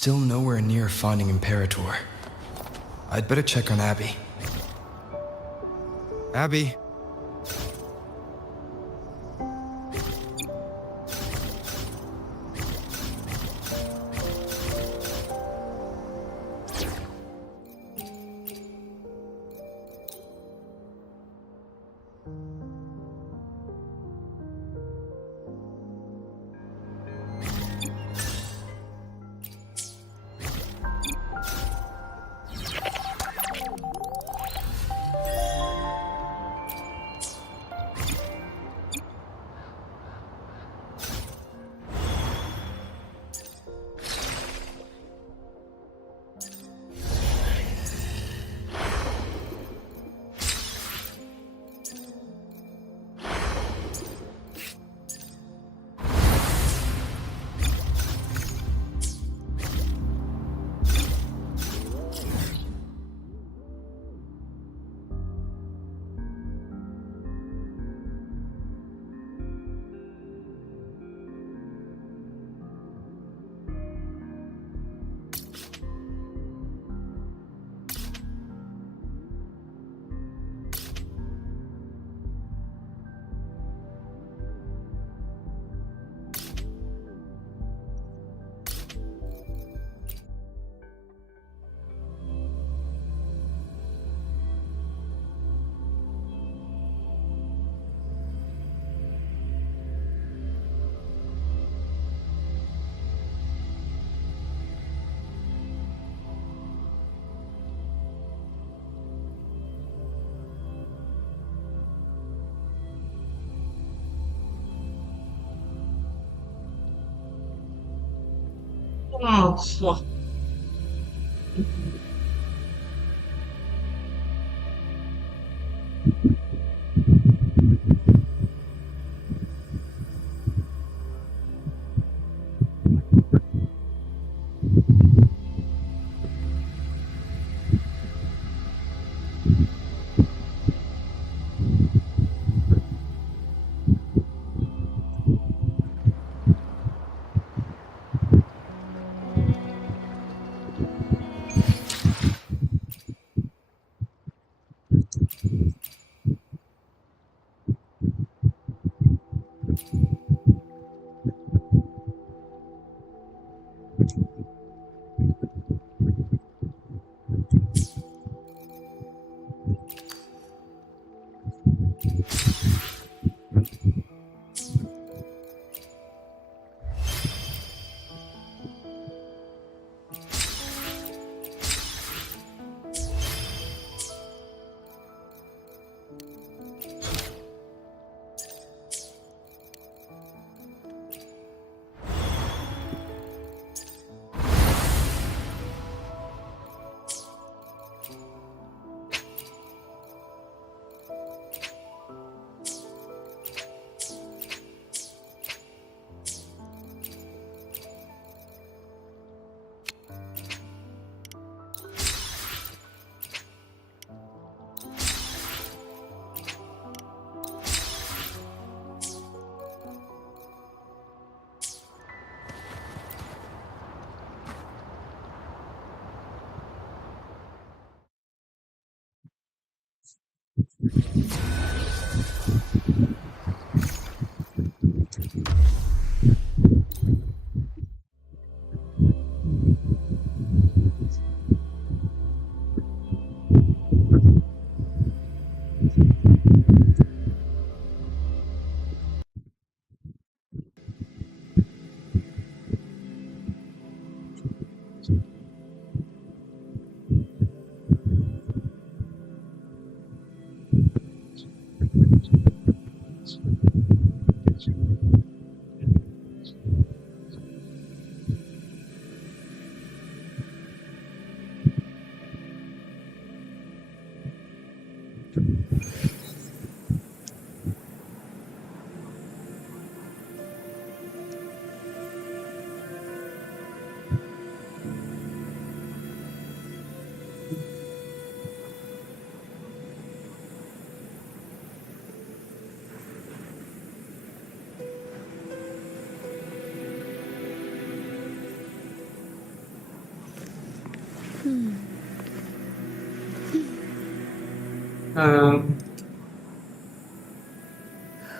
Still nowhere near finding Imperator. I'd better check on Abby. Abby? Oh,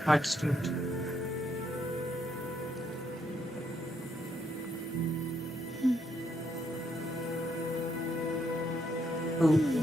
Accident. Oh.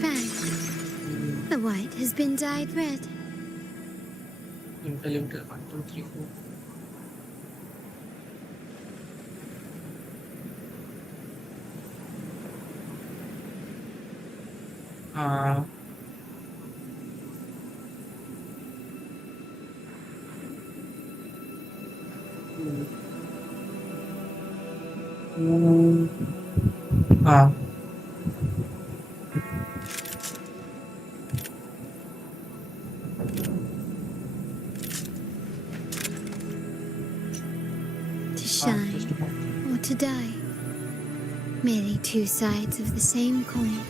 Bang. The white has been dyed red. Intellectual 1, 2, 3, 4. Uh, ah, To just shine a moment. or to die. Merely two sides of the same coin.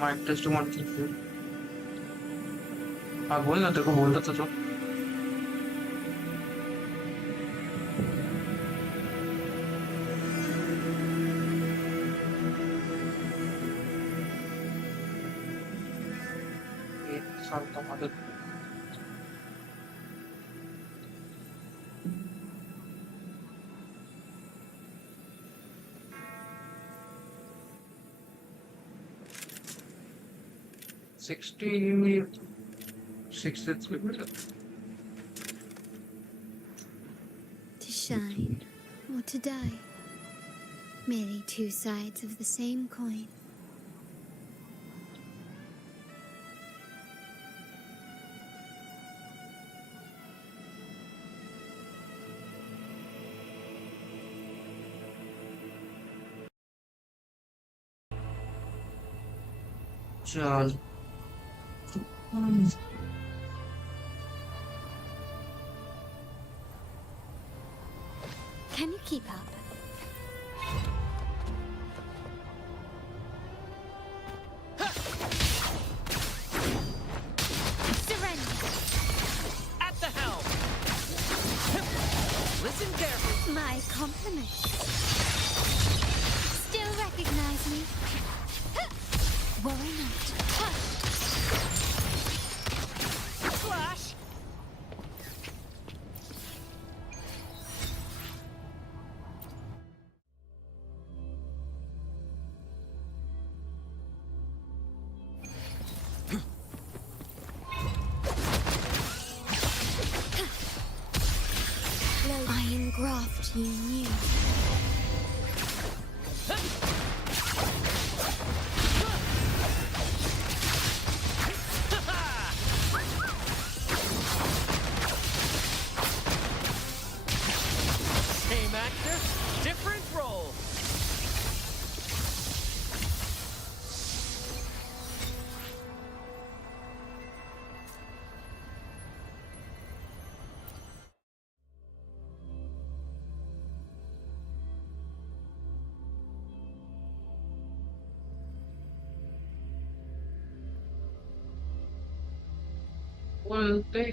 Mic test 1 2 4. हाँ बोल ना, तेरे को बोल रहा था तो. ये साल का मदद. $60 To shine or to die. Merely two sides of the same coin. चल. Can you keep up? Surrender. At the helm! Listen carefully. My compliments. Still recognize me? Worry not. Flash! I engraft you new. Same actor, different role.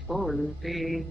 Volte.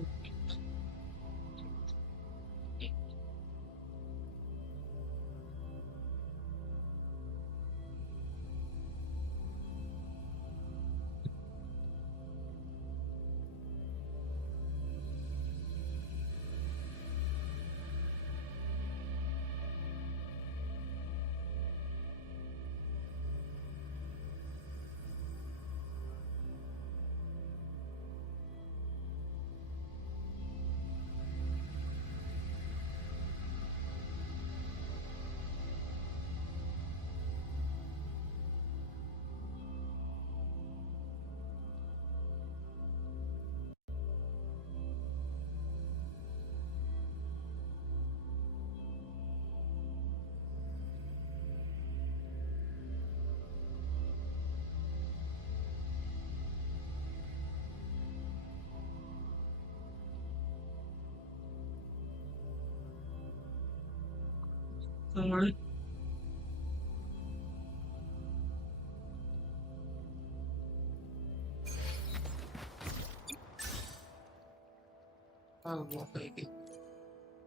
ನೋಡಿ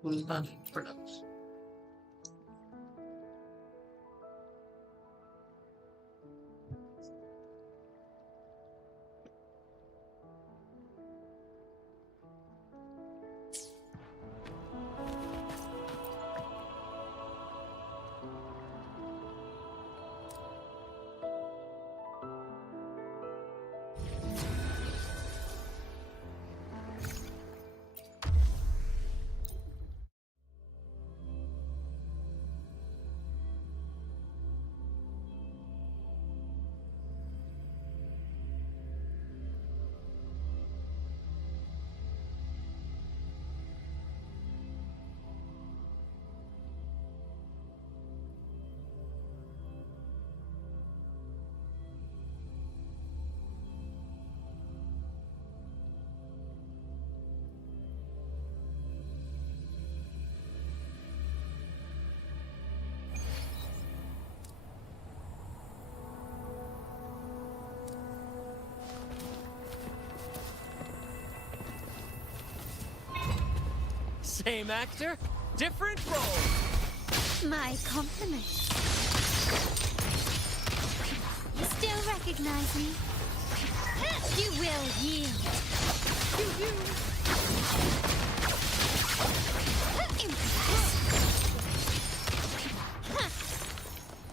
Bulldog products. Same actor, different role. My compliments. You still recognize me? You will yield. Impress.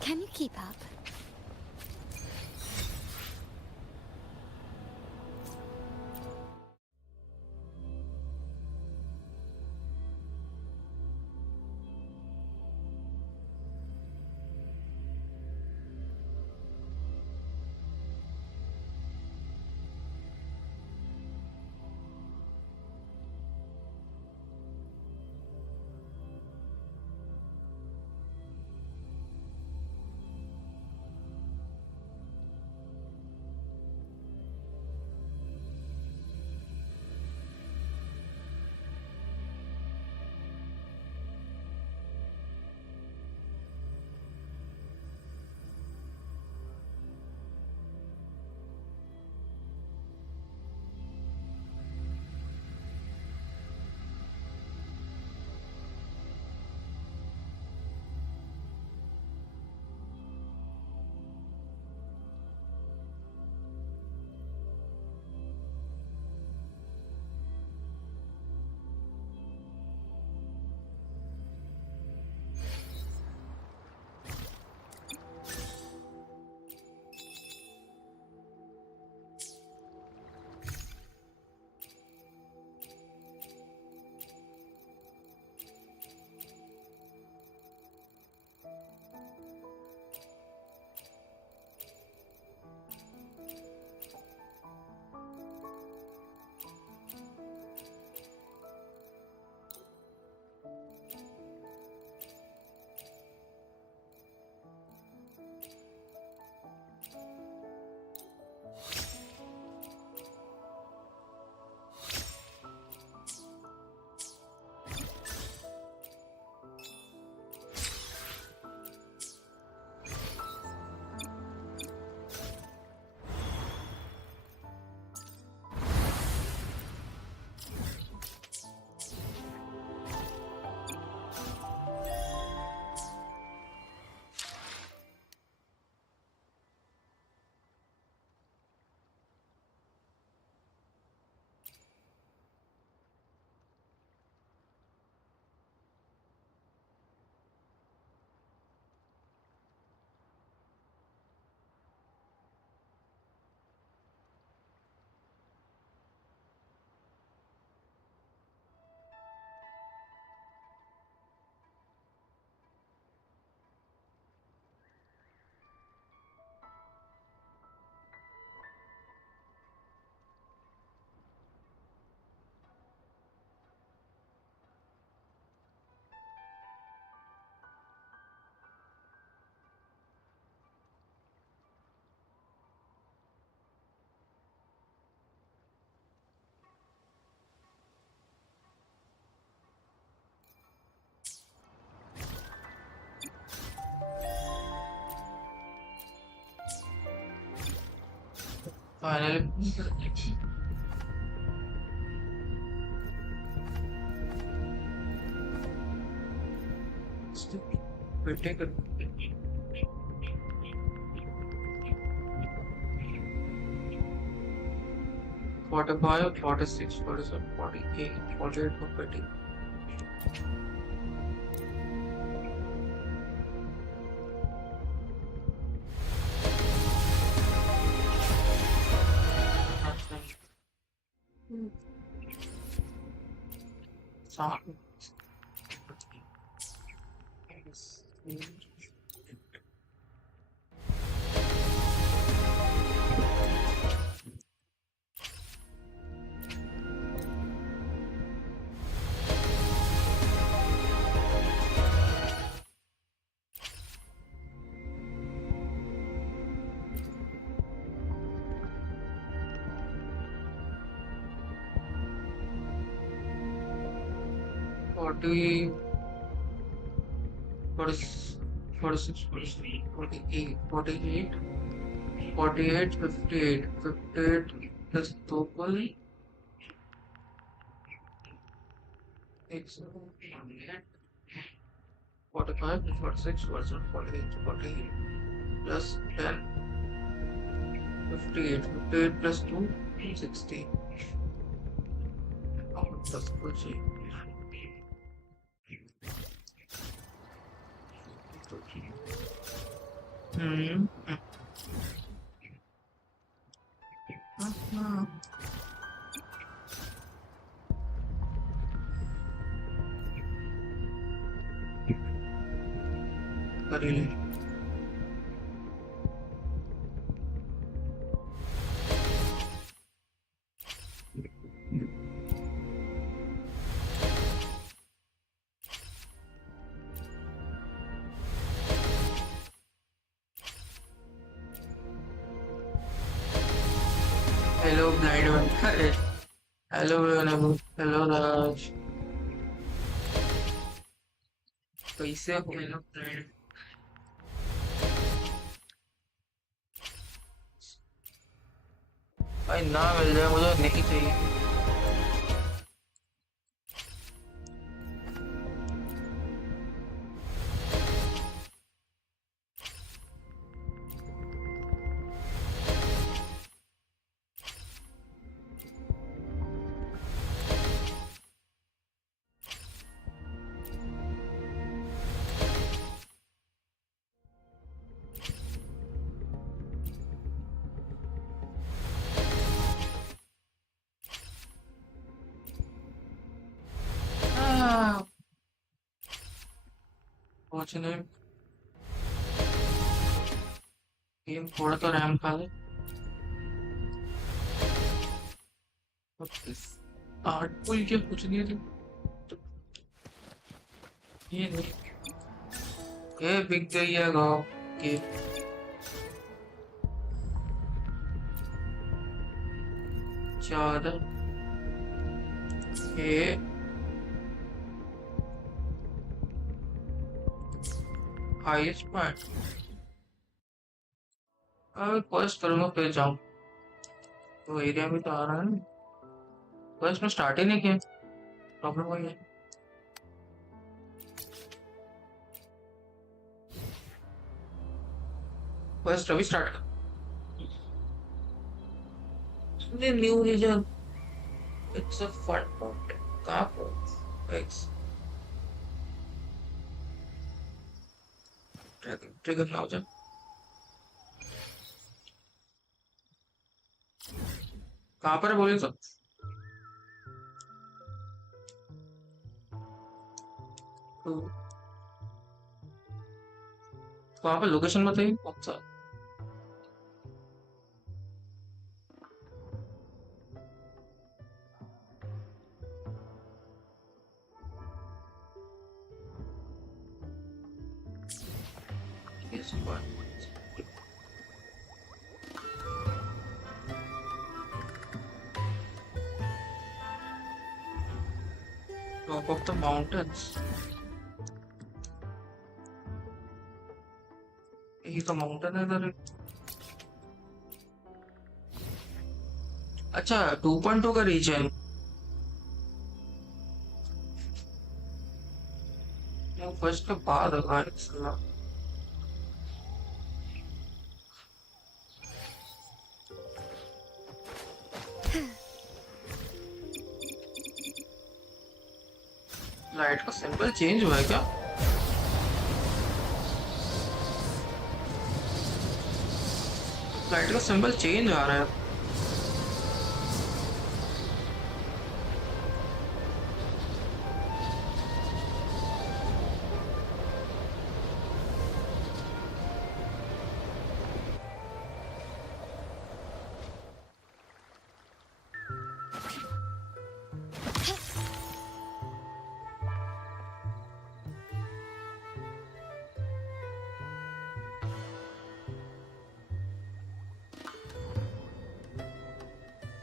Can you keep up? Finally बेटे कर 45, 46, 47, 48, 48, 50. Sorry. Forty, 46, 48, 48, 48, 58, 58 plus total. 45, 46, 47, 48, 48 plus 10, 58, 58 plus 2, 60. Plus कुछ करी ले hello blind one hello hello Raj कैसे हो hello blind भाई ना मिल जाए मुझे नहीं चाहिए कुछ नहीं गेम थोड़ा तो रैम खा ले आठ पुल के कुछ नहीं है ये नहीं ये बिक गई है गाँव के 14 ये हाईएस्ट पॉइंट अब क्वेस्ट करूंगा फिर जाऊं तो एरिया में तो आ रहा है ना क्वेस्ट में स्टार्ट ही नहीं किया प्रॉब्लम वही है क्वेस्ट अभी स्टार्ट कर new region it's a fun point कहाँ पर एक्स ट्रिगर ना हो जाए कहाँ पर है बोलिए सब तो वहाँ पर लोकेशन बताइए कौन सा Yes, but top of the mountains. यही तो माउंटेन है इधर अच्छा 2.2 का रीजन फर्स्ट के बाद होगा इसका। लाइट का सिंबल चेंज हुआ है क्या? लाइट का सिंबल चेंज आ रहा है।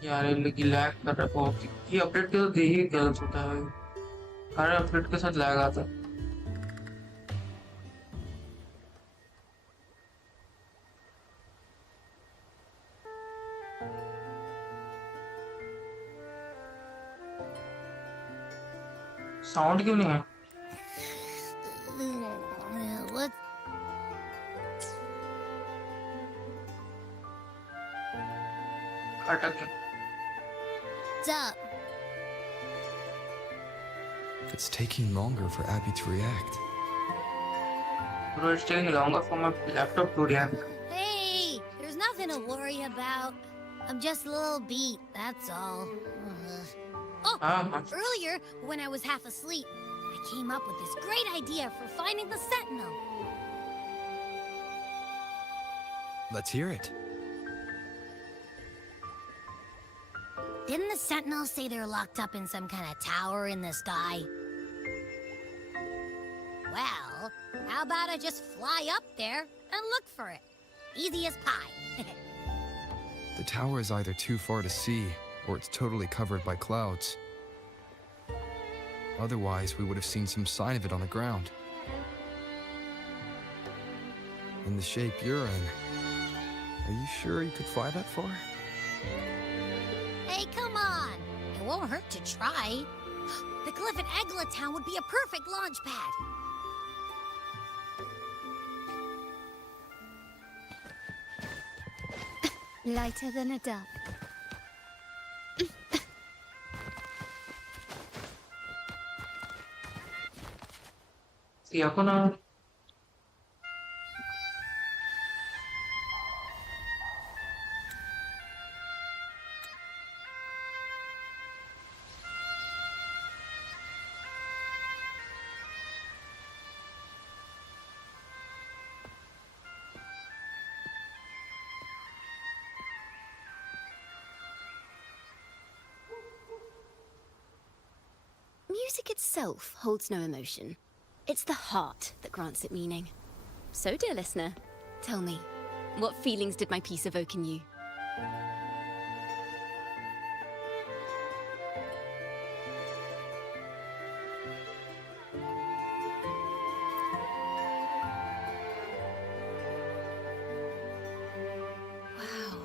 यार ये लैग कर रहा है बहुत। ये अपडेट के तो दे ही गलत होता है, हर अपडेट के साथ लैग आता है। साउंड क्यों नहीं है? What? अटक गया। What's up? It's taking longer for Abby to react. Bro, it's taking longer for my laptop to react. Hey, there's nothing to worry about. I'm just a little beat, that's all. Oh, earlier, when I was half asleep, I came up with this great idea for finding the sentinel. Let's hear it. Didn't the sentinels say they're locked up in some kind of tower in the sky? Well, how about I just fly up there and look for it? Easy as pie. The tower is either too far to see, or it's totally covered by clouds. Otherwise, we would have seen some sign of it on the ground. In the shape you're in, are you sure you could fly that far? Hey, come on! It won't hurt to try. The cliff at Egla Town would be a perfect launch pad. Lighter than a dove. Sí, ako na. Music itself holds no emotion. It's the heart that grants it meaning. So, dear listener, tell me, what feelings did my piece evoke in you? Wow.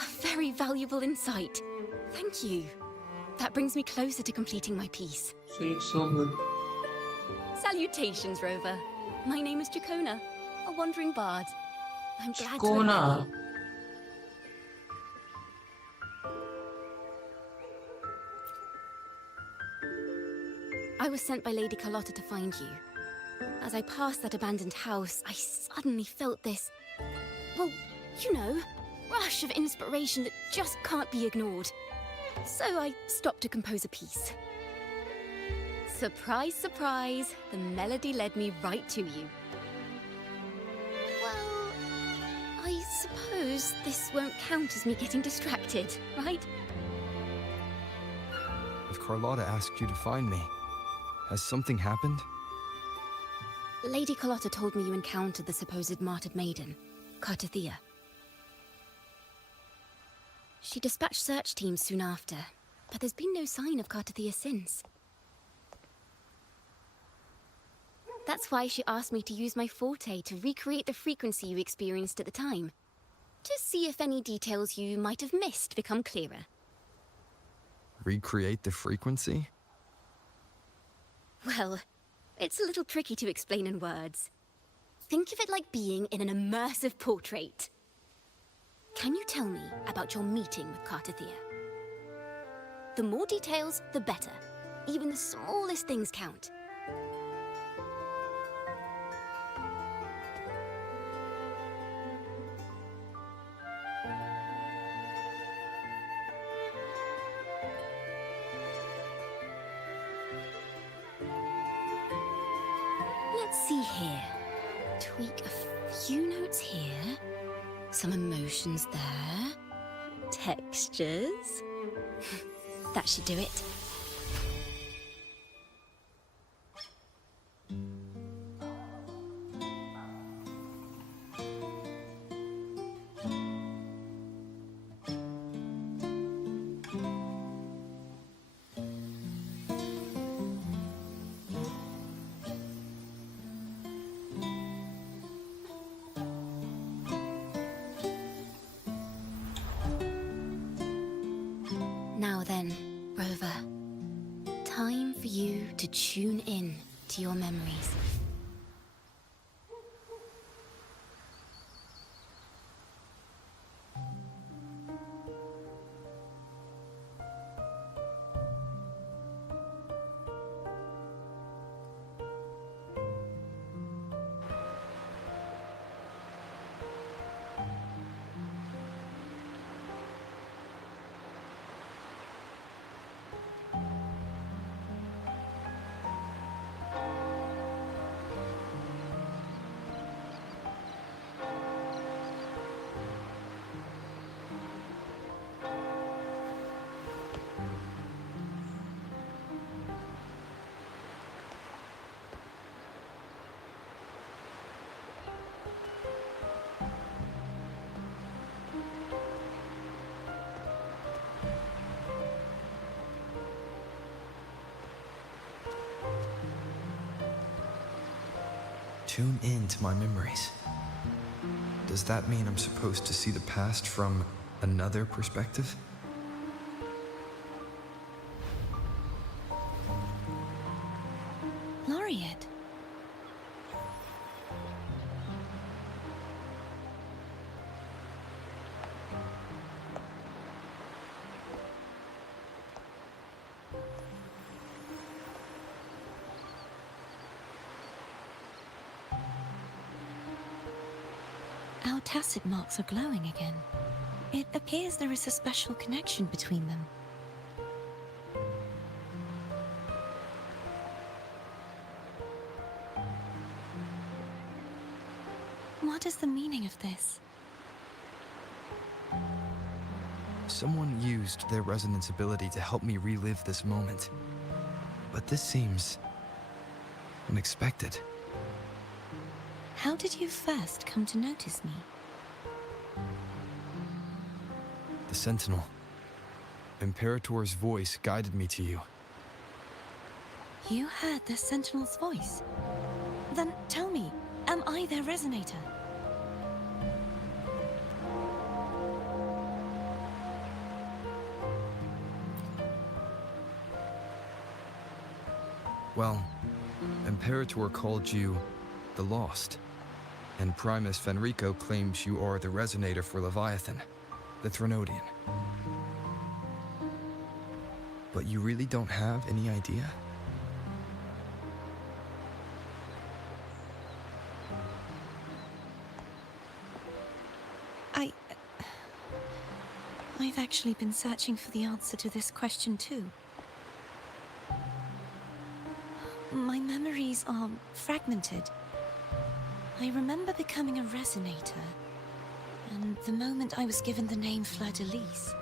A very valuable insight. Thank you. That brings me closer to completing my piece. See, it's so good. Salutations, Rover. My name is Jacona, a wandering bard. I'm glad to... Kona. I was sent by Lady Carlotta to find you. As I passed that abandoned house, I suddenly felt this... well, you know, rush of inspiration that just can't be ignored. So I stopped to compose a piece. Surprise, surprise, the melody led me right to you. Well, I suppose this won't count as me getting distracted, right? If Carlotta asked you to find me, has something happened? Lady Carlotta told me you encountered the supposed martyred maiden, Cartothea. She dispatched search teams soon after, but there's been no sign of Cartothea since. That's why she asked me to use my forte to recreate the frequency you experienced at the time. to see if any details you might have missed become clearer. Recreate the frequency? Well, it's a little tricky to explain in words. Think of it like being in an immersive portrait. Can you tell me about your meeting with Carlotta? The more details, the better. Even the smallest things count. Let's see here. Tweak a few notes here. Some emotions there. Textures. That should do it. Now then, Rover. Time for you to tune in to your memories. Tune in to my memories. Does that mean I'm supposed to see the past from another perspective? Laureate. Our tacit marks are glowing again. It appears there is a special connection between them. What is the meaning of this? Someone used their resonance ability to help me relive this moment. But this seems unexpected. How did you first come to notice me? The Sentinel. Imperator's voice guided me to you. You heard the Sentinel's voice? Then tell me, am I their resonator? Well, Imperator called you the Lost, and Primus Fenrico claims you are the resonator for Leviathan, the Threnodian. But you really don't have any idea? I've actually been searching for the answer to this question too. My memories are fragmented. I remember becoming a resonator, and the moment I was given the name Fleur-de-Lis.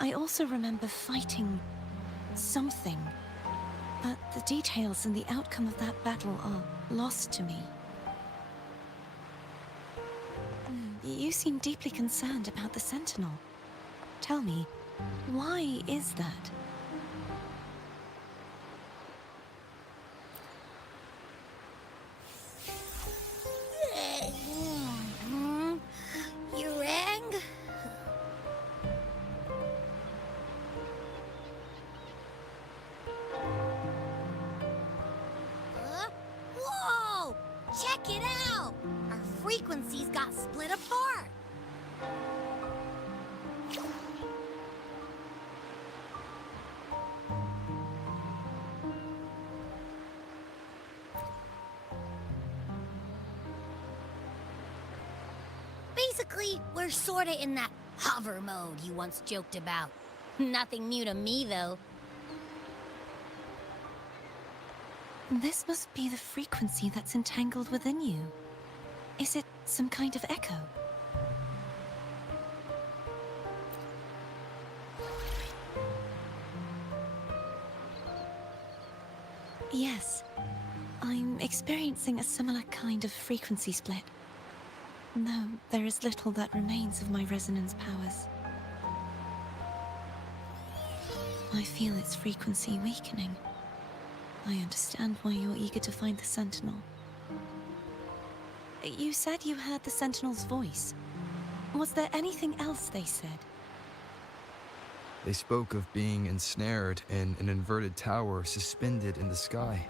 I also remember fighting something, but the details and the outcome of that battle are lost to me. You seem deeply concerned about the Sentinel. Tell me, why is that? Basically, we're sorta in that hover mode you once joked about. Nothing new to me, though. This must be the frequency that's entangled within you. Is it some kind of echo? Yes, I'm experiencing a similar kind of frequency split. Though there is little that remains of my resonance powers. I feel its frequency weakening. I understand why you're eager to find the Sentinel. You said you heard the Sentinel's voice. Was there anything else they said? They spoke of being ensnared in an inverted tower suspended in the sky.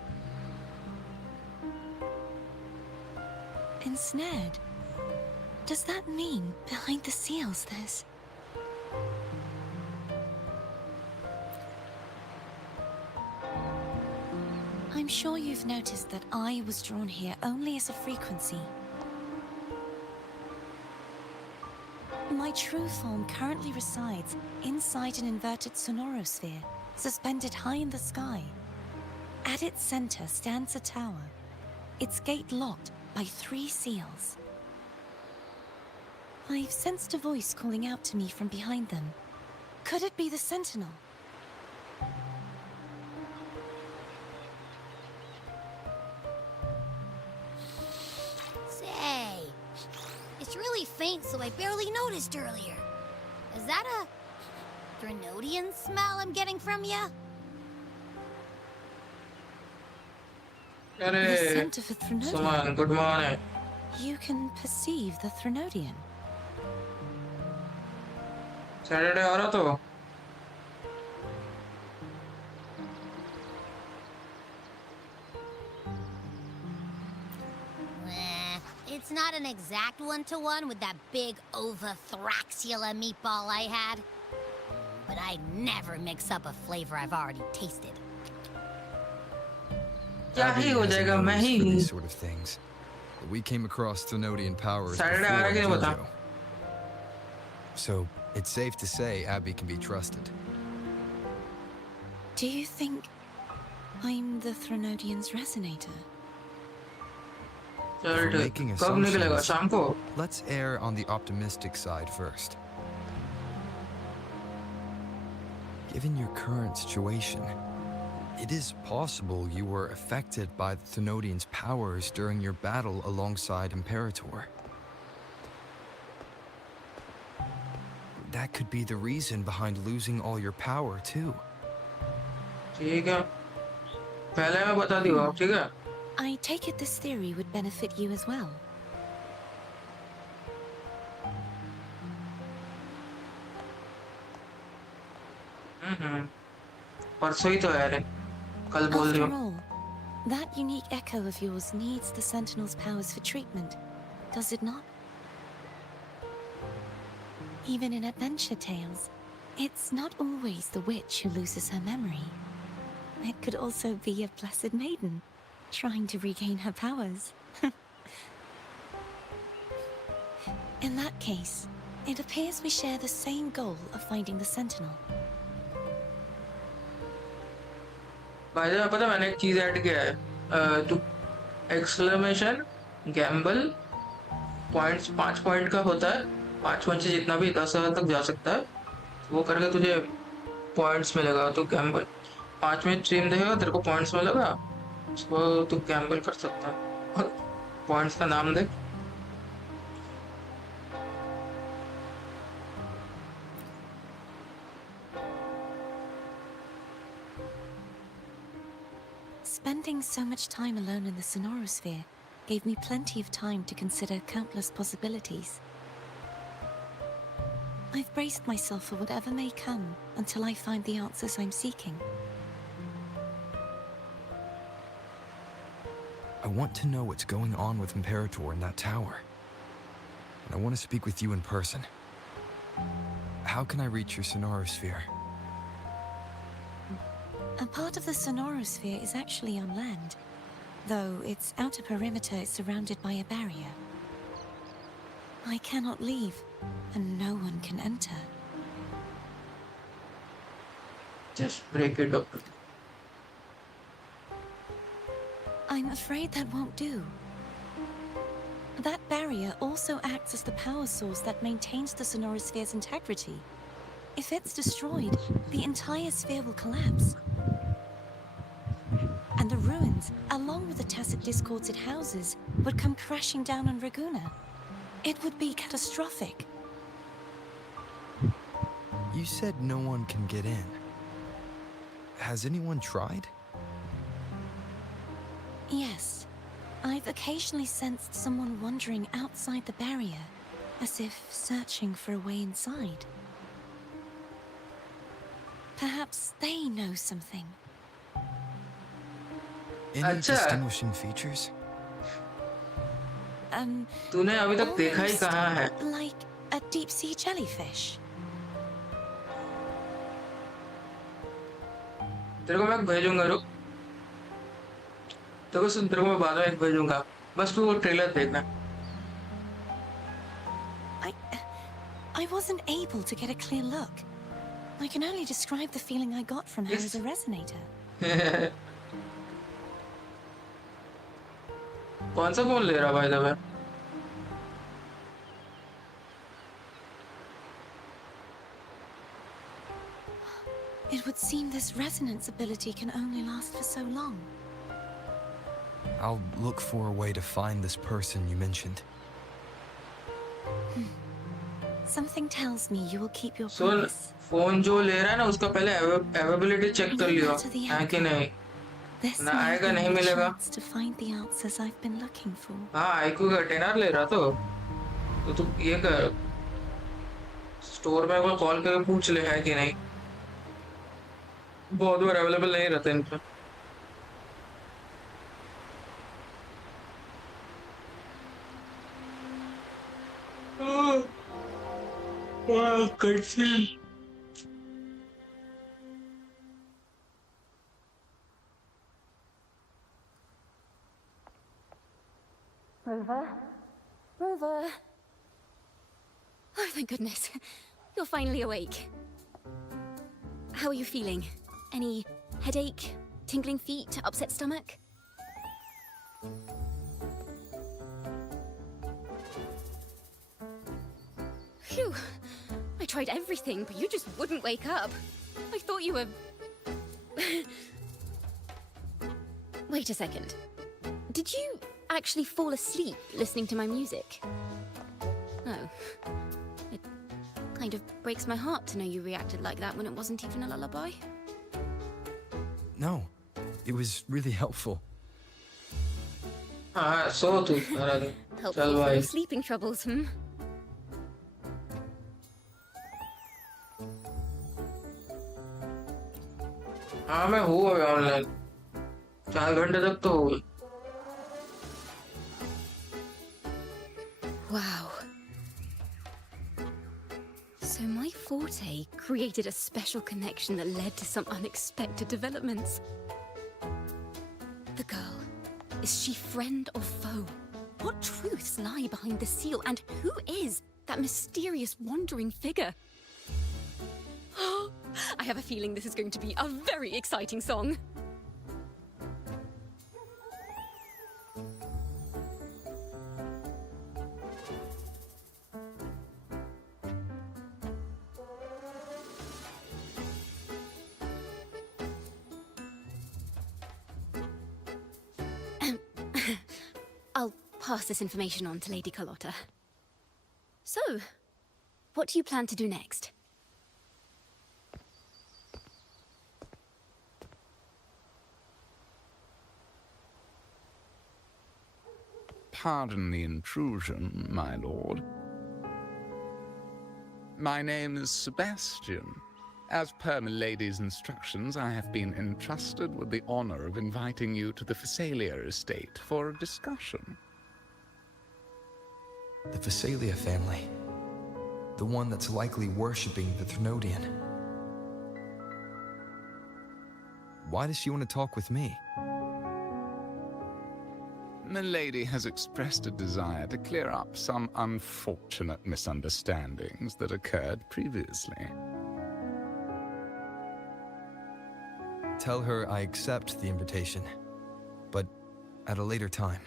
Ensnared? Does that mean behind the seals there's... I'm sure you've noticed that I was drawn here only as a frequency. My true form currently resides inside an inverted sonorosphere, suspended high in the sky. At its center stands a tower, its gate locked by 3 seals. I've sensed a voice calling out to me from behind them. Could it be the Sentinel? Say, it's really faint, so I barely noticed earlier. Is that a Threnodian smell I'm getting from you? The अरे scent of a Threnodian. Suman good morning. You can perceive the Threnodian. Saturday आ रहा तो It's not an exact one-to-one with that big Ovathraxula meatball I had. But I never mix up a flavor I've already tasted. क्या ही हो Abby has a जाएगा मैं nose he for हूँ. these sort of things. But we came across Threnodian powers Saturday before आ रहा कि नहीं on बता. JoJo. So it's safe to say Abby can be trusted. Do you think I'm the Threnodian's resonator? चल For ठीक. making कब निकलेगा assumptions, शाम को? let's err on the optimistic side first. Given your current situation, it is possible you were affected by the Threnodian's powers during your battle alongside Imperator. That could be the reason behind losing all your power, too. ठीक है. पहले मैं बता दूँगा, ठीक है? I take it this theory would benefit you as well. परसों ही तो है रे. कल बोल After दियो. all, that unique echo of yours needs the Sentinel's powers for treatment, does it not? Even in adventure tales, it's not always the witch who loses her memory. It could also be a blessed maiden, trying to regain her powers. In that case, it appears we share the same goal of finding the Sentinel. भाई साहब पता है मैंने एक चीज add किया है. तू एक्सक्लेमेशन गैम्बल पॉइंट्स 5 पॉइंट का होता है. 5 पॉइंट से जितना भी 10,000 तक जा सकता है. वो करके तुझे पॉइंट्स मिलेगा. तो गैम्बल 5 मिनट स्ट्रीम देखेगा तेरे को पॉइंट्स मिलेगा. उसको तू गैम्बल कर सकता है. पॉइंट्स का नाम देख. Spending so much time alone in the sonorosphere gave me plenty of time to consider countless possibilities. I've braced myself for whatever may come until I find the answers I'm seeking. I want to know what's going on with Imperator in that tower. And I want to speak with you in person. How can I reach your sonorosphere? A part of the sonorosphere is actually on land, though its outer perimeter is surrounded by a barrier. I cannot leave, and no one can enter. Just break it up. I'm afraid that won't do. That barrier also acts as the power source that maintains the sonorosphere's integrity. If it's destroyed, the entire sphere will collapse. And the ruins, along with the tacit discords it houses, would come crashing down on Raguna. It would be catastrophic. You said no one can get in. Has anyone tried? Yes. I've occasionally sensed someone wandering outside the barrier, as if searching for a way inside. Perhaps they know something. Any अच्छा। distinguishing features? तूने अभी तक देखा ही कहाँ है? Like a deep sea jellyfish. तेरे को मैं भेजूंगा, रुक। तेरे को मैं बाद में एक भेजूंगा, बस तू वो ट्रेलर देखना। I wasn't able to get a clear look. I can only describe the feeling I got from her as a resonator. कौन सा फोन ले रहा भाई दबे? It would seem this resonance ability can only last for so long. I'll look for a way to find this person you mentioned. Something tells me you will keep your soon, promise. Phone जो ले रहा है ना उसका पहले availability check कर लियो, है कि नहीं? This ना may आएगा be नहीं the मिलेगा। chance to find the answers I've been looking for. हाँ, आईक्यू का टेनर ले रहा तो तू ये कर, स्टोर में कोई कॉल करके पूछ ले है कि नहीं। बहुत बार अवेलेबल नहीं रहते इन पे। Cutscene. Rover? Rover? Oh, thank goodness. You're finally awake. How are you feeling? Any headache, tingling feet, upset stomach? Phew. I tried everything, but you just wouldn't wake up. I thought you were... Wait a second. Did you actually fall asleep listening to my music? Oh. It kind of breaks my heart to know you reacted like that when it wasn't even a lullaby. No, it was really helpful. हाँ, सो तू। Helpful चल for भाई। your sleeping troubles, hmm? हाँ, मैं हूँ अभी online. 4 घंटे तक तो हो। Wow. So my forte created a special connection that led to some unexpected developments. The girl, is she friend or foe? What truths lie behind the seal, and who is that mysterious wandering figure? I have a feeling this is going to be a very exciting song. I'll pass this information on to Lady Carlotta. So, what do you plan to do next? Pardon the intrusion, my lord. My name is Sebastian. As per milady's instructions, I have been entrusted with the honor of inviting you to the Phasalia estate for a discussion. The Phasalia family. The one that's likely worshipping the Thrnodian. Why does she want to talk with me? Milady has expressed a desire to clear up some unfortunate misunderstandings that occurred previously. Tell her I accept the invitation, but at a later time.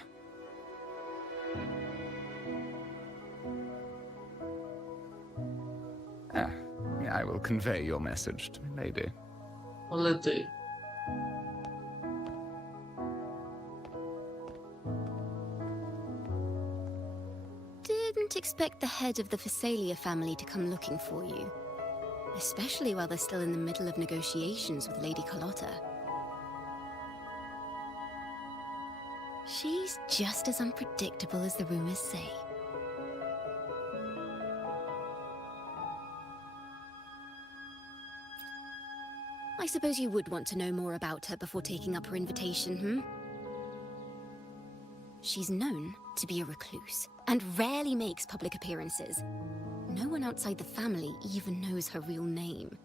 I will convey your message to Milady. Milady. Didn't expect the head of the Phasalia family to come looking for you. Especially while they're still in the middle of negotiations with Lady Carlotta. She's just as unpredictable as the rumors say. I suppose you would want to know more about her before taking up her invitation, hmm? She's known to be a recluse, and rarely makes public appearances. No one outside the family even knows her real name.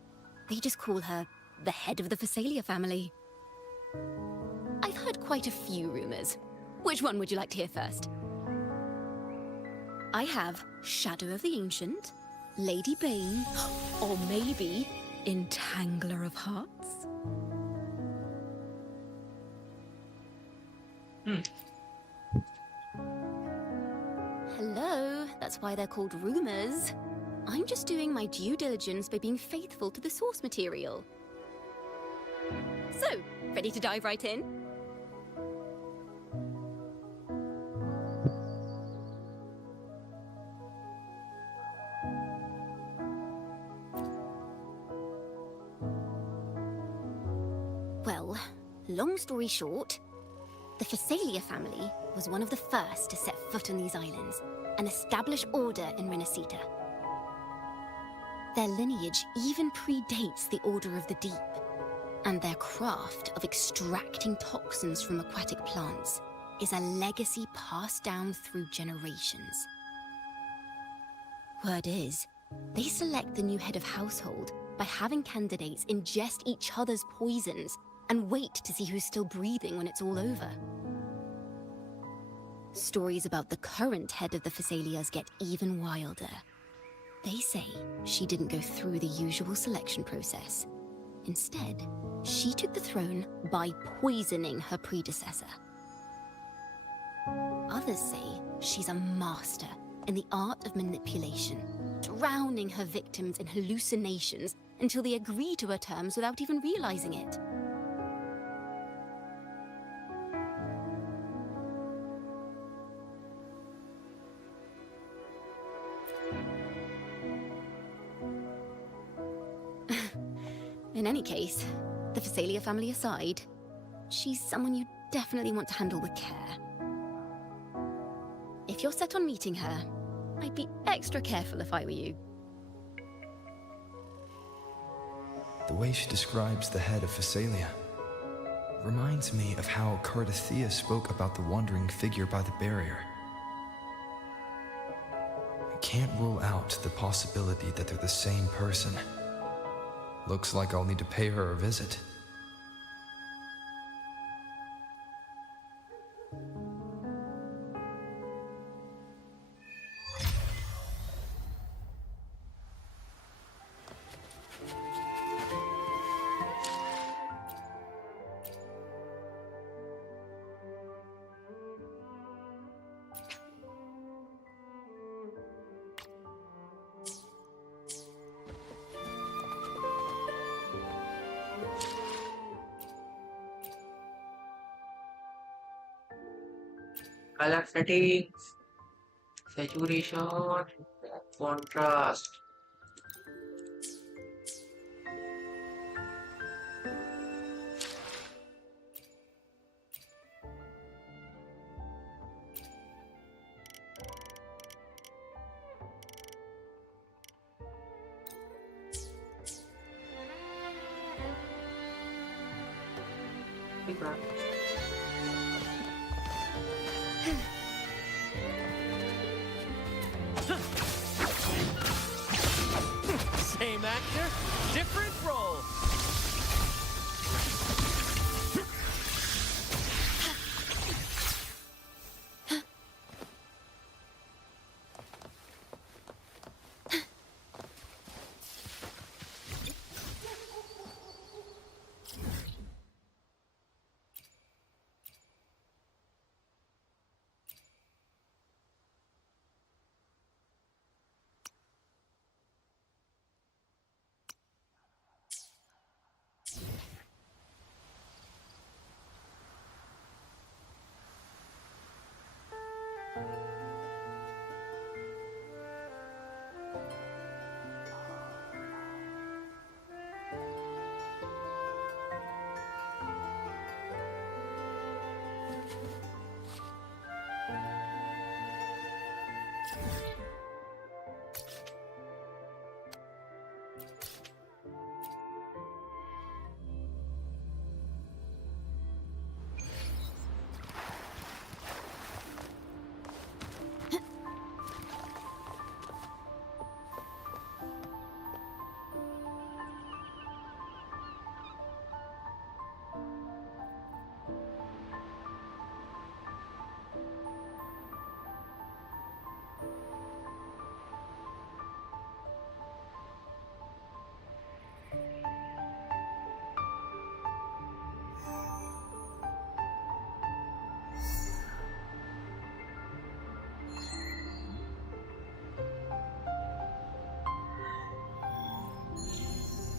They just call her the head of the Phasalia family. I've heard quite a few rumors. Which one would you like to hear first? I have Shadow of the Ancient, Lady Bane, or maybe Entangler of Hearts. Hello, that's why they're called rumors. I'm just doing my due diligence by being faithful to the source material. So, ready to dive right in? Well, long story short, the Phasalia family was one of the first to set foot on these islands and establish order in Rinascita. Their lineage even predates the Order of the Deep, and their craft of extracting toxins from aquatic plants is a legacy passed down through generations. Word is, they select the new head of household by having candidates ingest each other's poisons and wait to see who's still breathing when it's all over. Stories about the current head of the Phasalias get even wilder. They say she didn't go through the usual selection process. Instead, she took the throne by poisoning her predecessor. Others say she's a master in the art of manipulation, drowning her victims in hallucinations until they agree to her terms without even realizing it. In any case, the Phasalia family aside, she's someone you definitely want to handle with care. If you're set on meeting her, I'd be extra careful if I were you. The way she describes the head of Phasalia reminds me of how Cardothea spoke about the wandering figure by the barrier. I can't rule out the possibility that they're the same person. Looks like I'll need to pay her a visit. Color settings, saturation, contrast. Same actor, different role.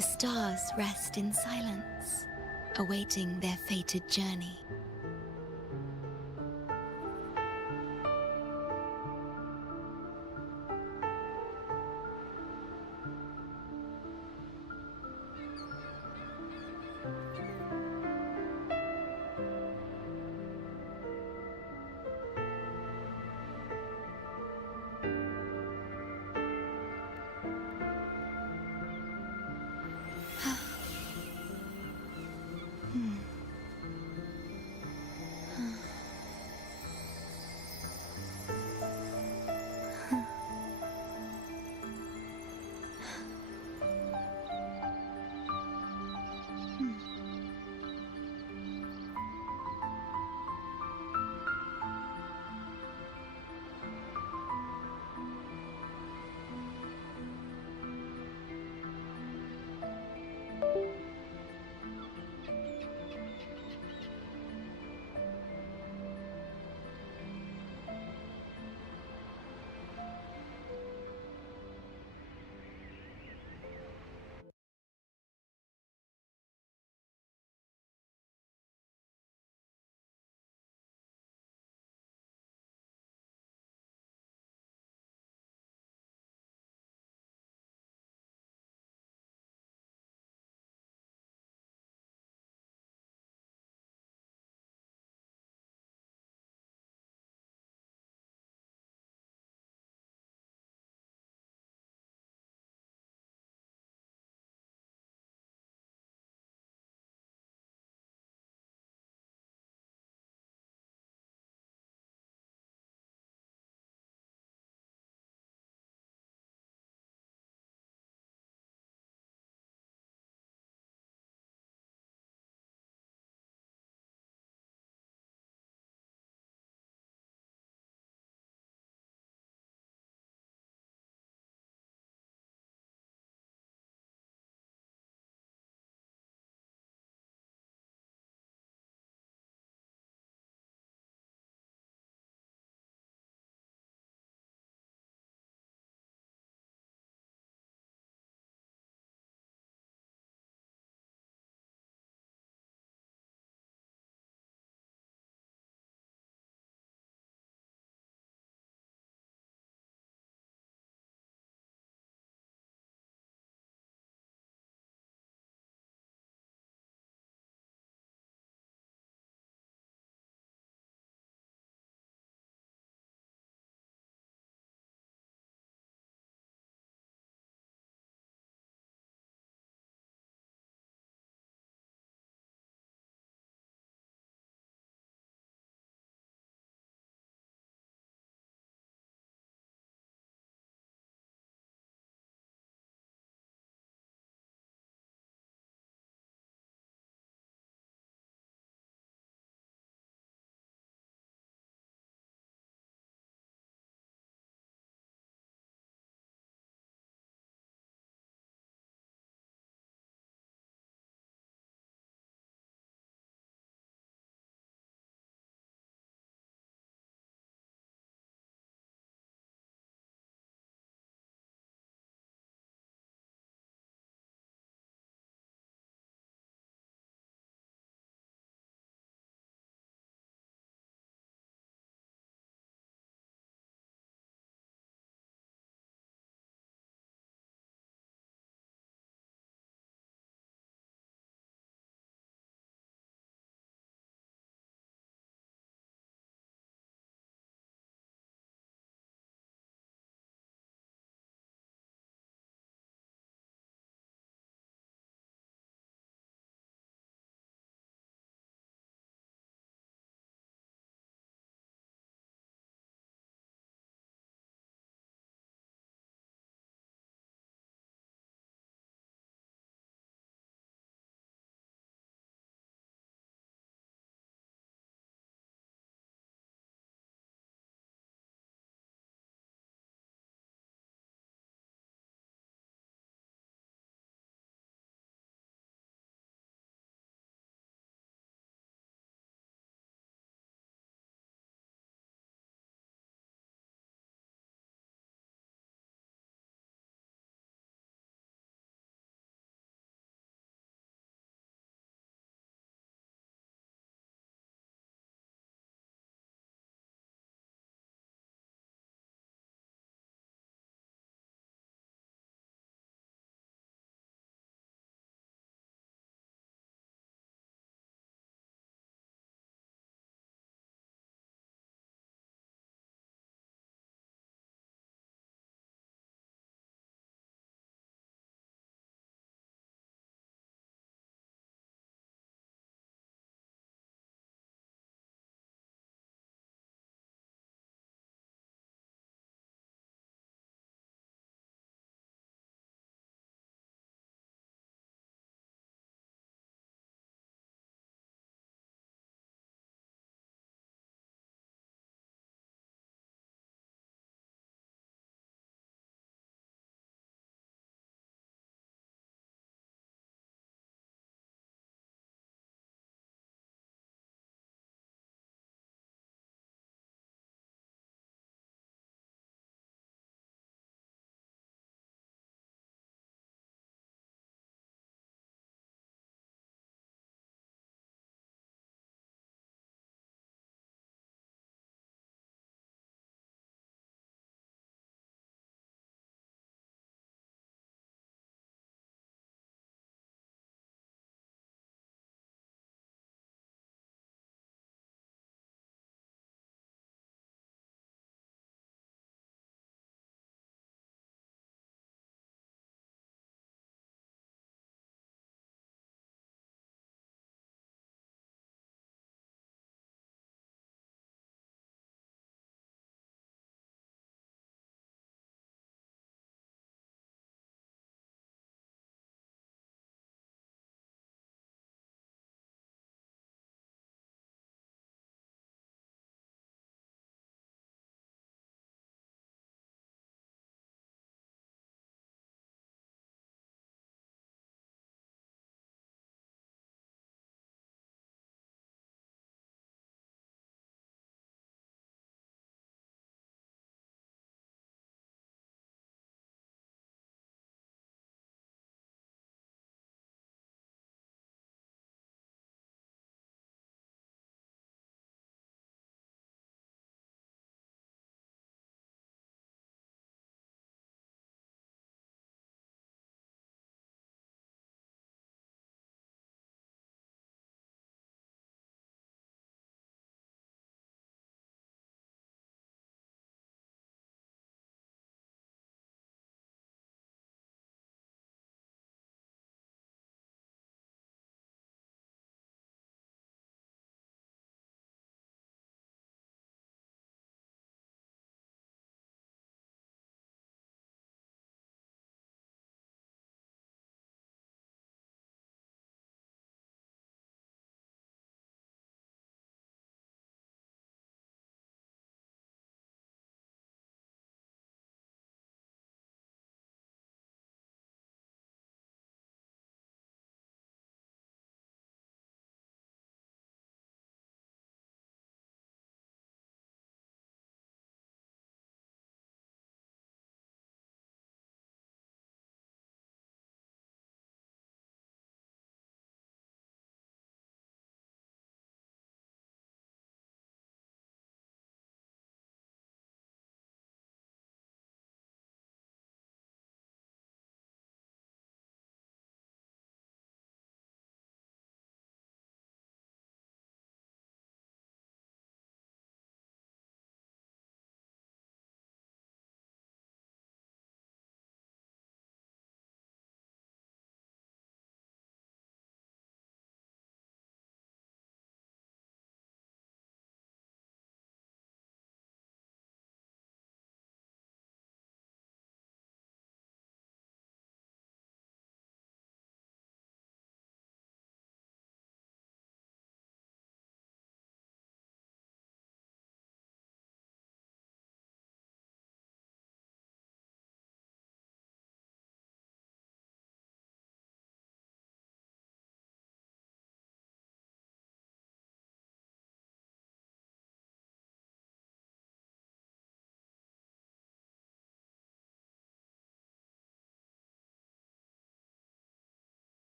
The stars rest in silence, awaiting their fated journey.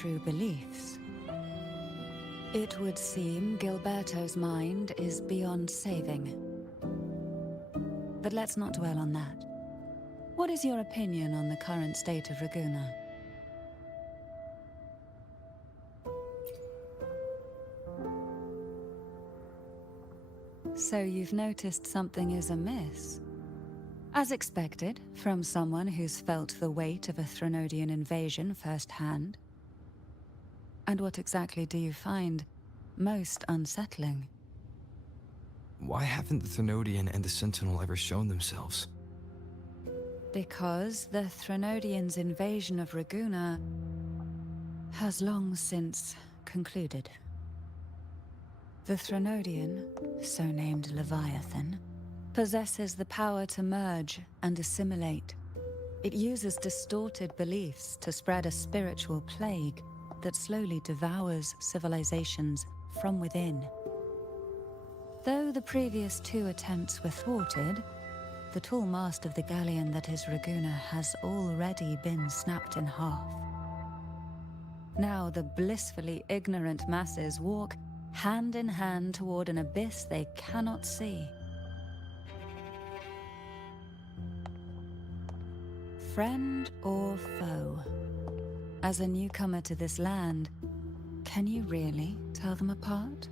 true beliefs. It would seem Gilberto's mind is beyond saving. But let's not dwell on that. What is your opinion on the current state of Raguna? So you've noticed something is amiss? As expected, from someone who's felt the weight of a Threnodian invasion firsthand. And what exactly do you find most unsettling? Why haven't the Threnodian and the Sentinel ever shown themselves? Because the Threnodians' invasion of Raguna has long since concluded. The Threnodian, so named Leviathan, possesses the power to merge and assimilate. It uses distorted beliefs to spread a spiritual plague that slowly devours civilizations from within. Though the previous two attempts were thwarted, the tall mast of the galleon that is Raguna has already been snapped in half. Now the blissfully ignorant masses walk hand in hand toward an abyss they cannot see. Friend or foe? As a newcomer to this land, can you really tell them apart?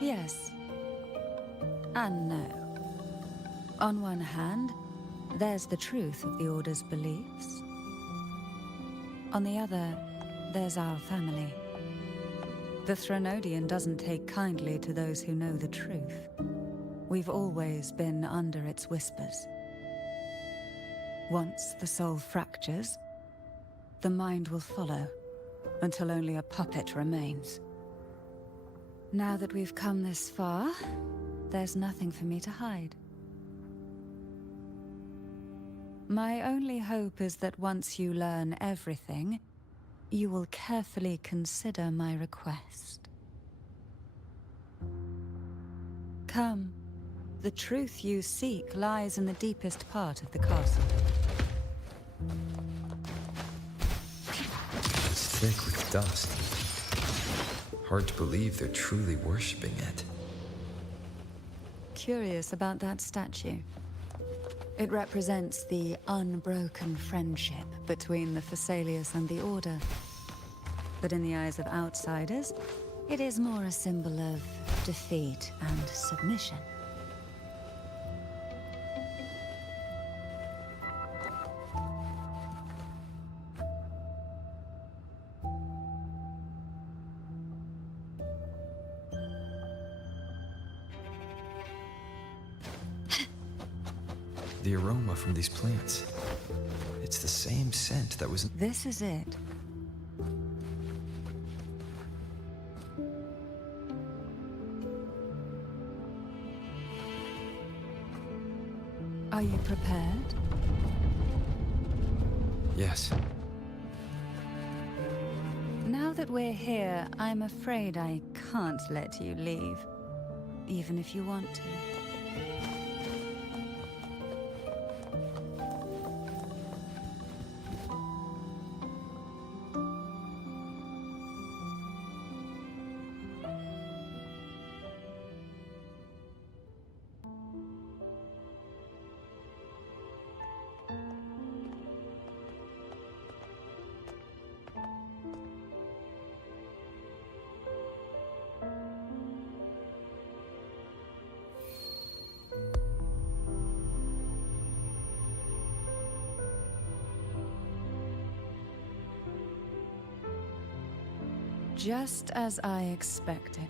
Yes. And no. On one hand, there's the truth of the Order's beliefs. On the other, there's our family. The Threnodian doesn't take kindly to those who know the truth. We've always been under its whispers. Once the soul fractures, the mind will follow, until only a puppet remains. Now that we've come this far, there's nothing for me to hide. My only hope is that once you learn everything, you will carefully consider my request. Come. The truth you seek lies in the deepest part of the castle. It's thick with dust. Hard to believe they're truly worshipping it. Curious about that statue. It represents the unbroken friendship between the Phasaelius and the Order. But in the eyes of outsiders, it is more a symbol of defeat and submission. The aroma from these plants. It's the same scent that was... This is it. Are you prepared? Yes. Now that we're here, I'm afraid I can't let you leave. Even if you want to. Just as I expected.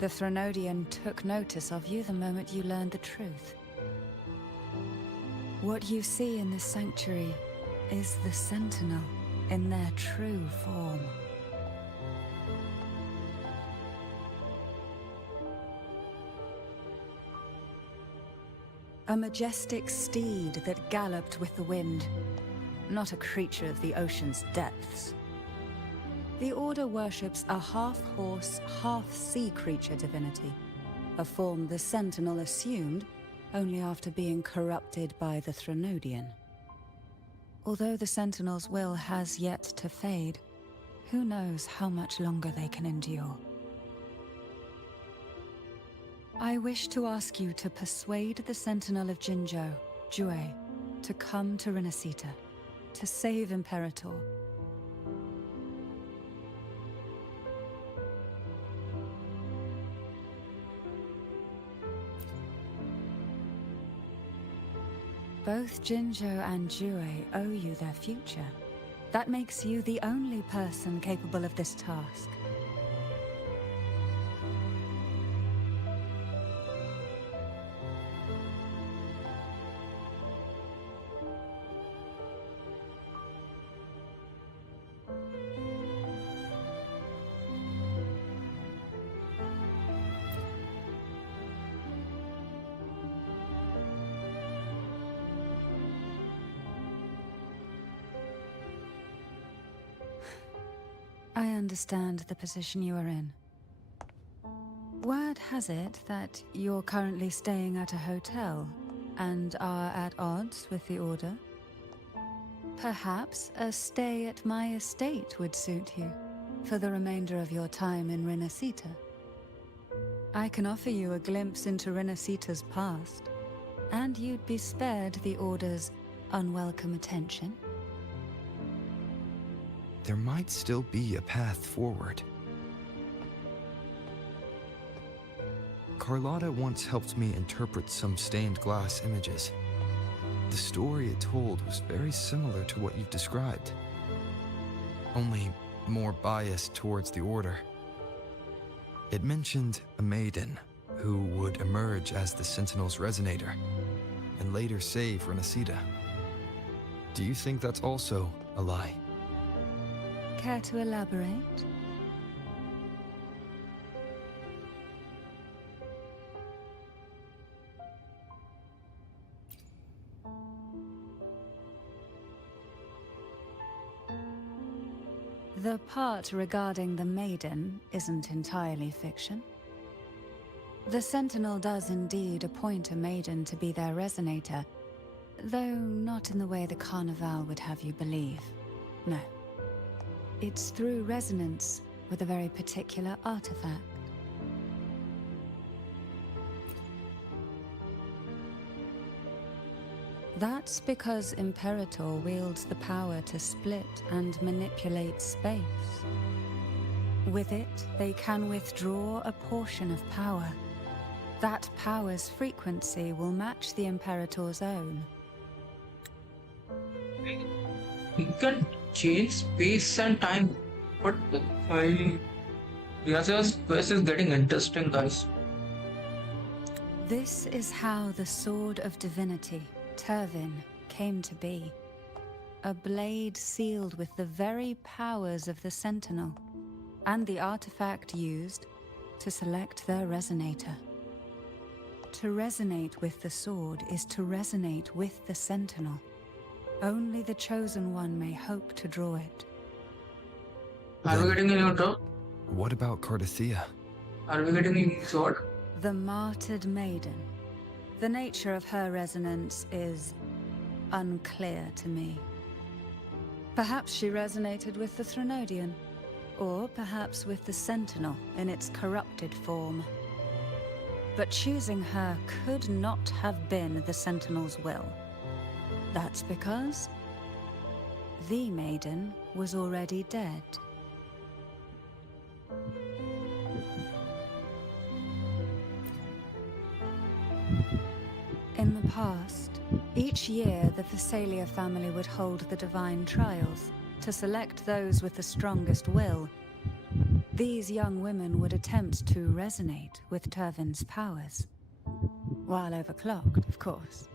The Threnodian took notice of you the moment you learned the truth. What you see in this sanctuary is the Sentinel in their true form. A majestic steed that galloped with the wind, not a creature of the ocean's depths. The Order worships a half-horse, half-sea creature divinity, a form the Sentinel assumed only after being corrupted by the Threnodian. Although the Sentinel's will has yet to fade, who knows how much longer they can endure. I wish to ask you to persuade the Sentinel of Jinzhou, Jue, to come to Rinascita, to save Imperator. Both Jinzhou and Jue owe you their future. That makes you the only person capable of this task. I understand the position you are in. Word has it that you're currently staying at a hotel and are at odds with the Order. Perhaps a stay at my estate would suit you for the remainder of your time in Rinascita. I can offer you a glimpse into Rinascita's past, and you'd be spared the Order's unwelcome attention. There might still be a path forward. Carlotta once helped me interpret some stained glass images. The story it told was very similar to what you've described, only more biased towards the Order. It mentioned a maiden who would emerge as the Sentinel's resonator and later save Rinascita. Do you think that's also a lie? Care to elaborate? The part regarding the maiden isn't entirely fiction. The Sentinel does indeed appoint a maiden to be their resonator, though not in the way the Carnival would have you believe. No. It's through resonance with a very particular artifact. That's because Imperator wields the power to split and manipulate space. With it, they can withdraw a portion of power. That power's frequency will match the Imperator's own. You can change space and time. But Yasa's quest is getting interesting, guys. This is how the Sword of Divinity, Turvin, came to be. A blade sealed with the very powers of the Sentinel, and the artifact used to select their resonator. To resonate with the sword is to resonate with the Sentinel. Only the Chosen One may hope to draw it. Are we getting a new drop? What about Cardothea? Are we getting a new sword? The Martyred Maiden. The nature of her resonance is unclear to me. Perhaps she resonated with the Threnodian, or perhaps with the Sentinel in its corrupted form. But choosing her could not have been the Sentinel's will. That's because the Maiden was already dead. In the past, each year the Phasalia family would hold the Divine Trials to select those with the strongest will. These young women would attempt to resonate with Turvin's powers, while overclocked, of course.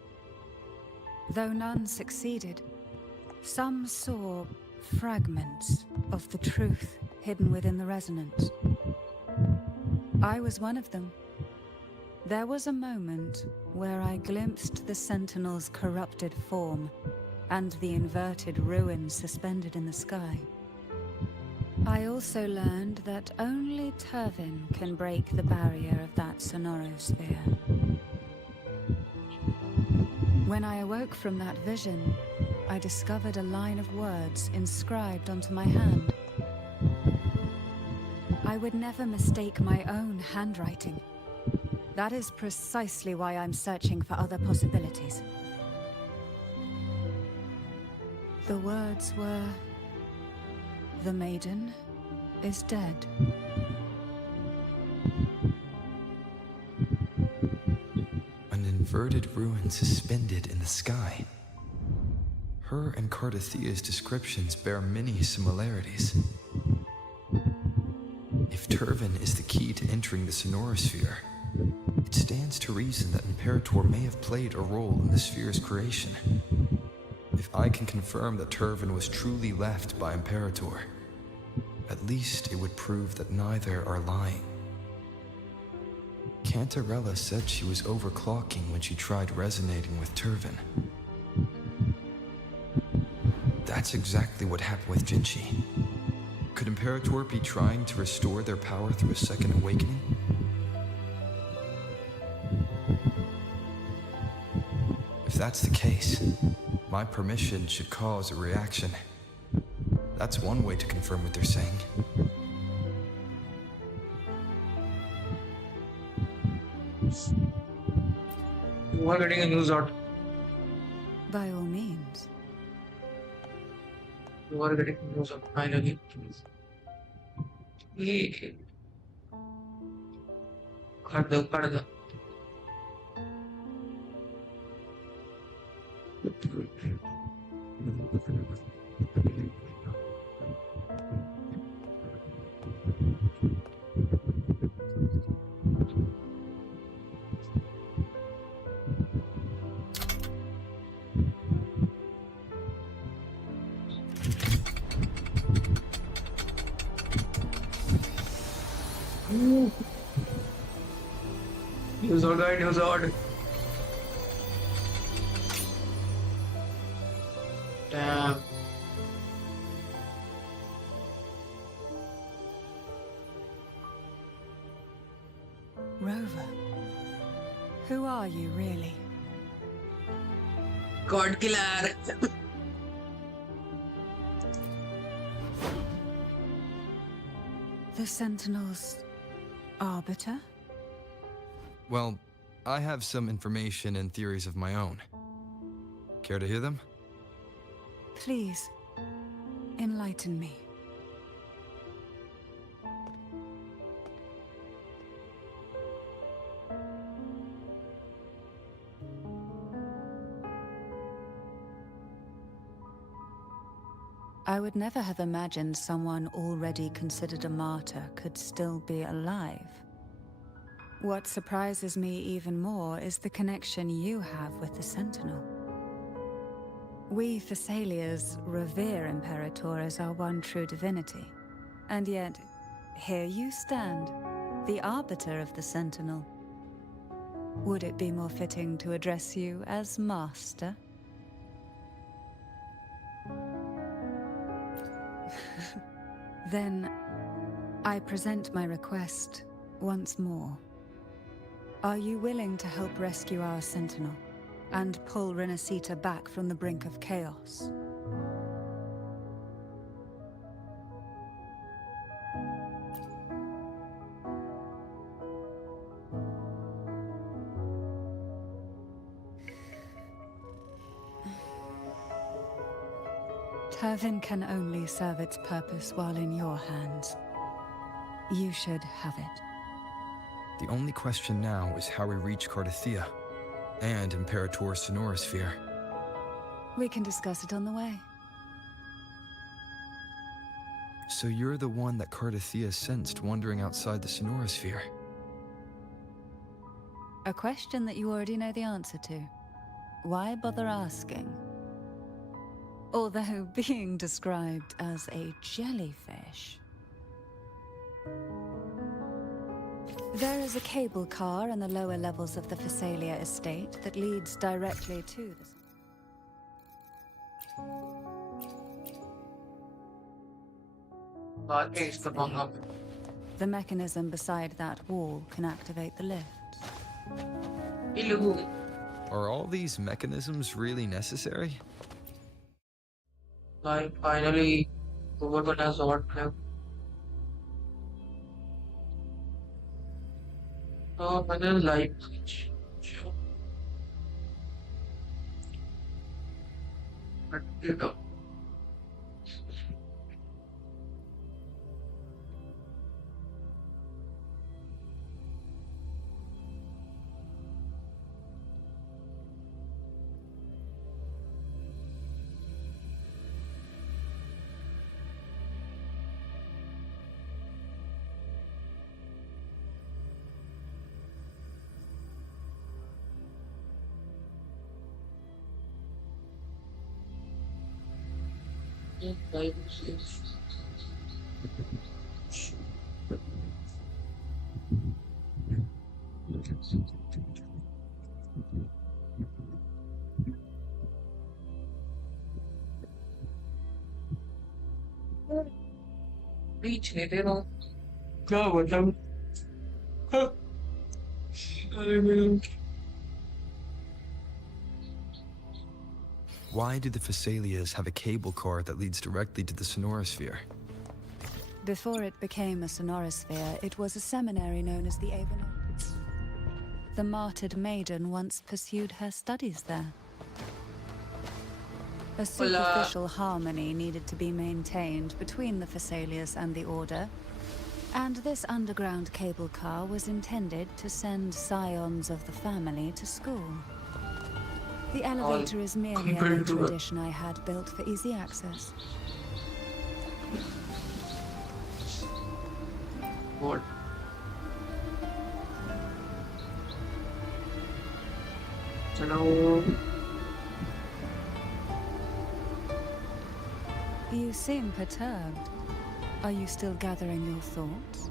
Though none succeeded, some saw fragments of the truth hidden within the resonance. I was one of them. There was a moment where I glimpsed the Sentinel's corrupted form and the inverted ruins suspended in the sky. I also learned that only Turvin can break the barrier of that sonorosphere. When I awoke from that vision, I discovered a line of words inscribed onto my hand. I would never mistake my own handwriting. That is precisely why I'm searching for other possibilities. The words were, "The maiden is dead." An inverted ruin suspended in the sky. Her and Carlottia's descriptions bear many similarities. If Turvin is the key to entering the sonorosphere, it stands to reason that Imperator may have played a role in the sphere's creation. If I can confirm that Turvin was truly left by Imperator, at least it would prove that neither are lying. Cantarella said she was overclocking when she tried resonating with Turvin. That's exactly what happened with Jinchi. Could Imperator be trying to restore their power through a second awakening? If that's the case, my permission should cause a reaction. That's one way to confirm what they're saying. You are getting a news out. By all means. You are getting a news out, finally. Yay. Cut the. News out, guy, news out. Damn. Rover, who are you really? God killer. The Sentinel's arbiter? Well, I have some information and theories of my own. Care to hear them? Please, enlighten me. I would never have imagined someone already considered a martyr could still be alive. What surprises me even more is the connection you have with the Sentinel. We Thessalians revere Imperator as our one true divinity. And yet, here you stand, the arbiter of the Sentinel. Would it be more fitting to address you as Master? Then, I present my request once more. Are you willing to help rescue our Sentinel and pull Rinascita back from the brink of chaos? Turvin can only serve its purpose while in your hands. You should have it. The only question now is how we reach Carlottia and Imperator's sonorosphere. We can discuss it on the way. So you're the one that Carlottia sensed wandering outside the sonorosphere? A question that you already know the answer to. Why bother asking? Although being described as a jellyfish. There is a cable car in the lower levels of the Phasalia estate that leads directly to the... बात है इसका पंगा The mechanism beside that wall can activate the lift. Dulloo Are all these mechanisms really necessary? like finally over to has what now so another light switch but it up बीच नहीं दे रहा क्या बताऊं अरे मेरा Why do the Phasalias have a cable car that leads directly to the sonorosphere? Before it became a sonorosphere, it was a seminary known as the Avonets. The martyred maiden once pursued her studies there. A superficial harmony needed to be maintained between the Phasalias and the Order, and this underground cable car was intended to send scions of the family to school. The elevator is merely a later addition I had built for easy access. what hello You seem perturbed. Are you still gathering your thoughts?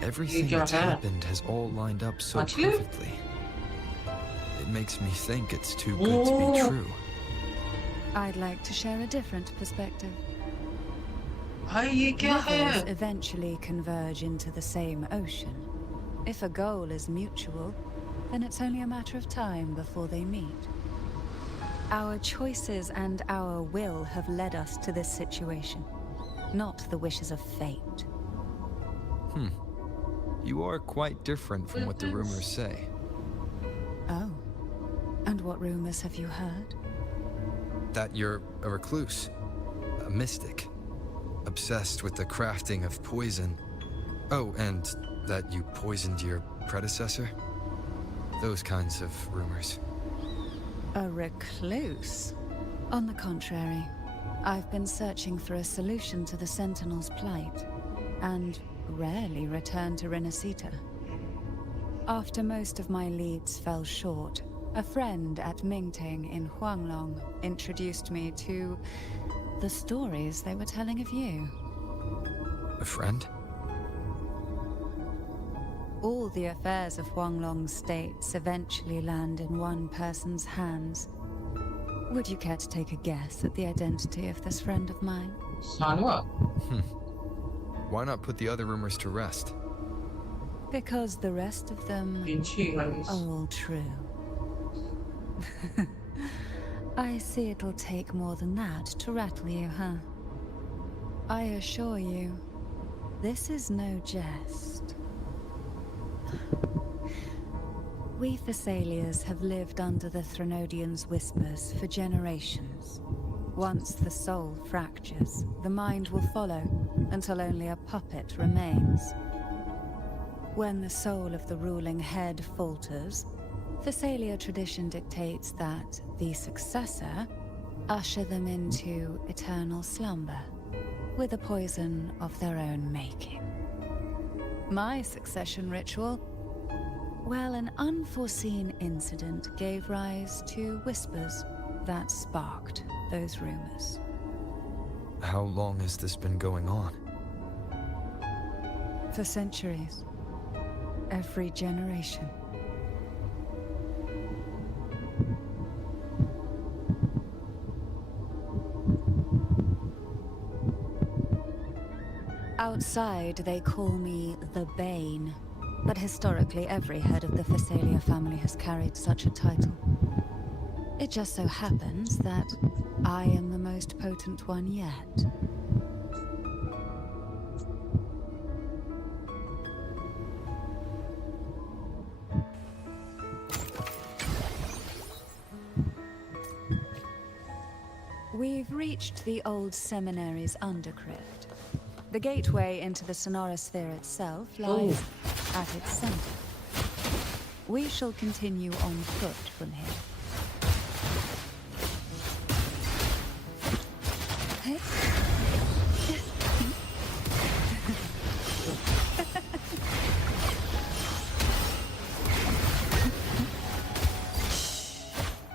Everything that's happened has all lined up so perfectly. It makes me think it's too good to be true. I'd like to share a different perspective. भाई ये क्या Rivers है eventually converge into the same ocean. If a goal is mutual, then it's only a matter of time before they meet. Our choices and our will have led us to this situation, not the wishes of fate. You are quite different from what the rumors say. Oh. And what rumors have you heard? That you're a recluse, a mystic, obsessed with the crafting of poison. Oh, and that you poisoned your predecessor? Those kinds of rumors. A recluse? On the contrary, I've been searching for a solution to the Sentinel's plight, and rarely return to Rinascita. After most of my leads fell short, a friend at Mingting in Huanglong introduced me to the stories they were telling of you. A friend? All the affairs of Huanglong states eventually land in one person's hands. Would you care to take a guess at the identity of this friend of mine? Sanwa Why not put the other rumors to rest? Because the rest of them are all true. I see it'll take more than that to rattle you, huh? I assure you, this is no jest. We Phasalias have lived under the Threnodians' whispers for generations. Once the soul fractures, the mind will follow until only a puppet remains. When the soul of the ruling head falters, Phasalia tradition dictates that the successor usher them into eternal slumber, with a poison of their own making. My succession ritual? Well, an unforeseen incident gave rise to whispers that sparked those rumors. How long has this been going on? For centuries. every generation. Outside, they call me the Bane, but historically every head of the Phasalia family has carried such a title. It just so happens that I am the most potent one yet. We've reached the old seminary's undercrypt. The gateway into the sonorosphere itself lies at its center. We shall continue on foot from here.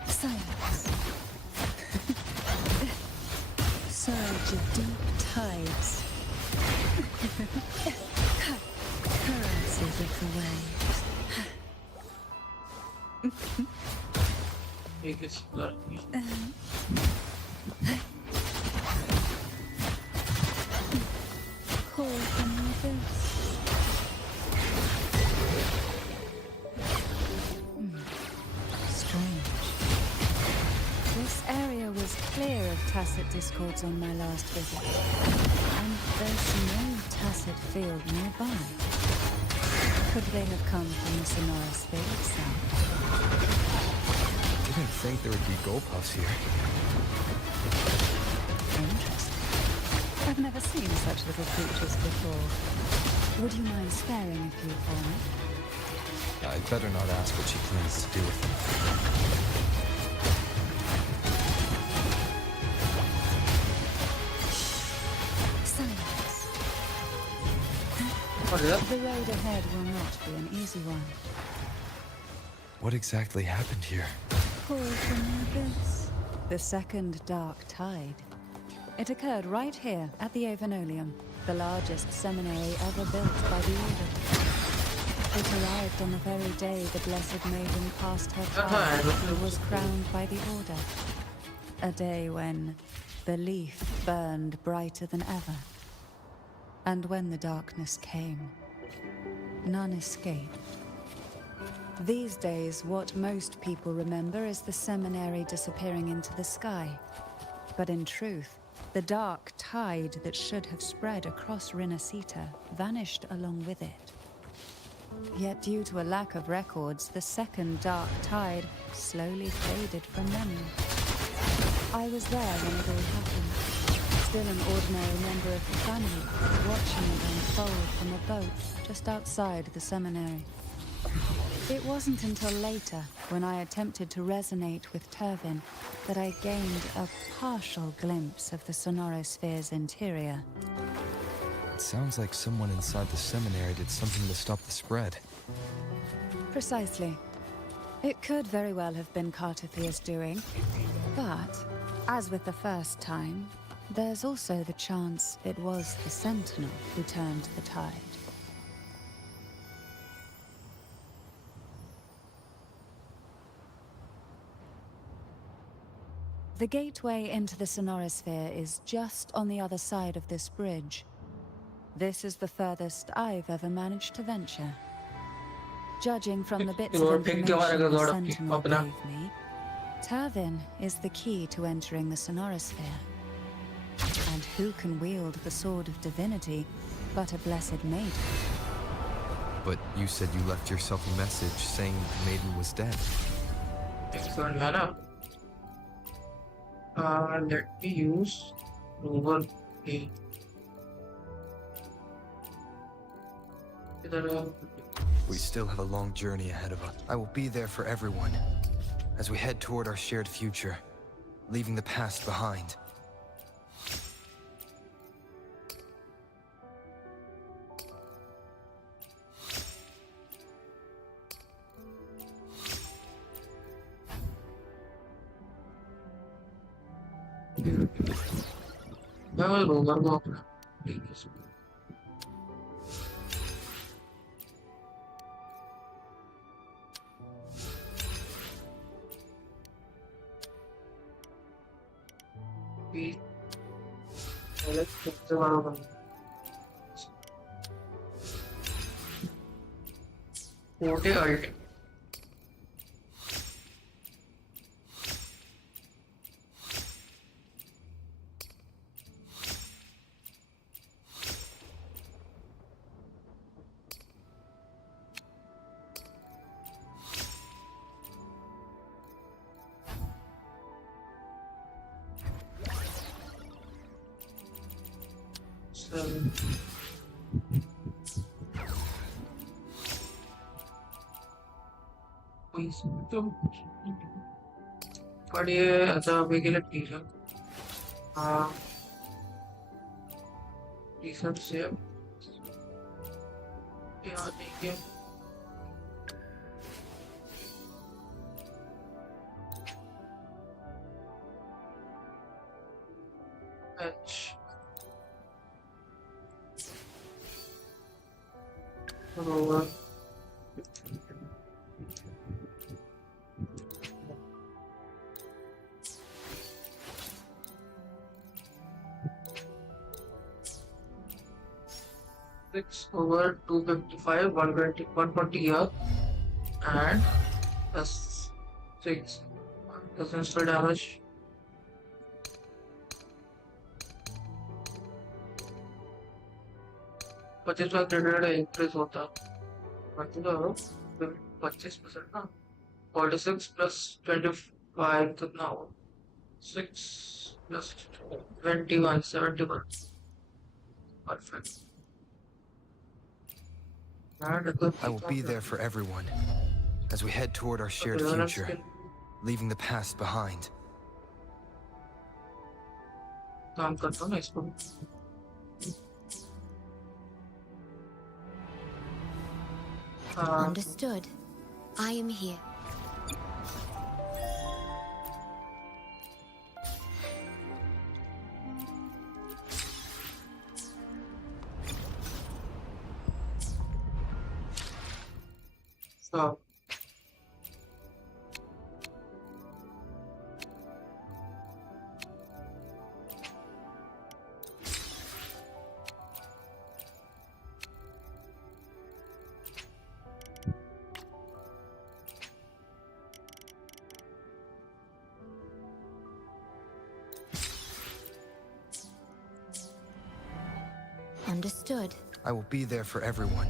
Silence. Surge of deep tides. Currencies of the waves. Call from the abyss. Strange. This area was clear of tacit discords on my last visit, and there's no tacit field nearby. Could they have come from the sonorosphere itself? Didn't think there would be goldpuffs here. Interesting. I've never seen such little creatures before. Would you mind sparing a few for me? I'd better not ask what she plans to do with them. Silence. The road ahead will not be an easy one. What exactly happened here? Call from the abyss. The second dark tide. It occurred right here at the Avenolium, the largest seminary ever built by the Order. It arrived on the very day the Blessed Maiden passed her trial and was crowned by the Order. A day when belief burned brighter than ever. And when the darkness came, none escaped. These days, what most people remember is the seminary disappearing into the sky. But in truth, the dark tide that should have spread across Rinascita vanished along with it. Yet due to a lack of records, the second dark tide slowly faded from memory. I was there when it all happened, still an ordinary member of the family, watching it unfold from a boat just outside the seminary. It wasn't until later, when I attempted to resonate with Turvin, that I gained a partial glimpse of the sonorosphere's interior. It sounds like someone inside the seminary did something to stop the spread. Precisely. It could very well have been Cartothia's doing, but, as with the first time, there's also the chance it was the Sentinel who turned the tide. The gateway into the sonorosphere is just on the other side of this bridge. This is the furthest I've ever managed to venture. Judging from the bits of information the Sentinel gave me, Turvin is the key to entering the sonorosphere. And who can wield the sword of divinity but a blessed maiden? But you said you left yourself a message saying the maiden was dead. Excellent, Hannah. Let me use rover A. We still have a long journey ahead of us. I will be there for everyone as we head toward our shared future, leaving the past behind. भी पहले सबसे बड़ा बन 40 alt तो पर ये अच्छा अभी के लिए ठीक है हाँ टी शर्ट से यहाँ देखिए अच्छा rover 6 over 255, 120, 140 here, and plus 6. Doesn't spell damage. पच्चीस का क्रेडिट इंक्रीज होता मतलब 25% ना 46 plus 25 कितना हो 6 plus 21 71 perfect. I will be there for everyone as we head toward our shared future, leaving the past behind. काम करता हूँ ना इसको Understood. I am here. So Understood. I will be there for everyone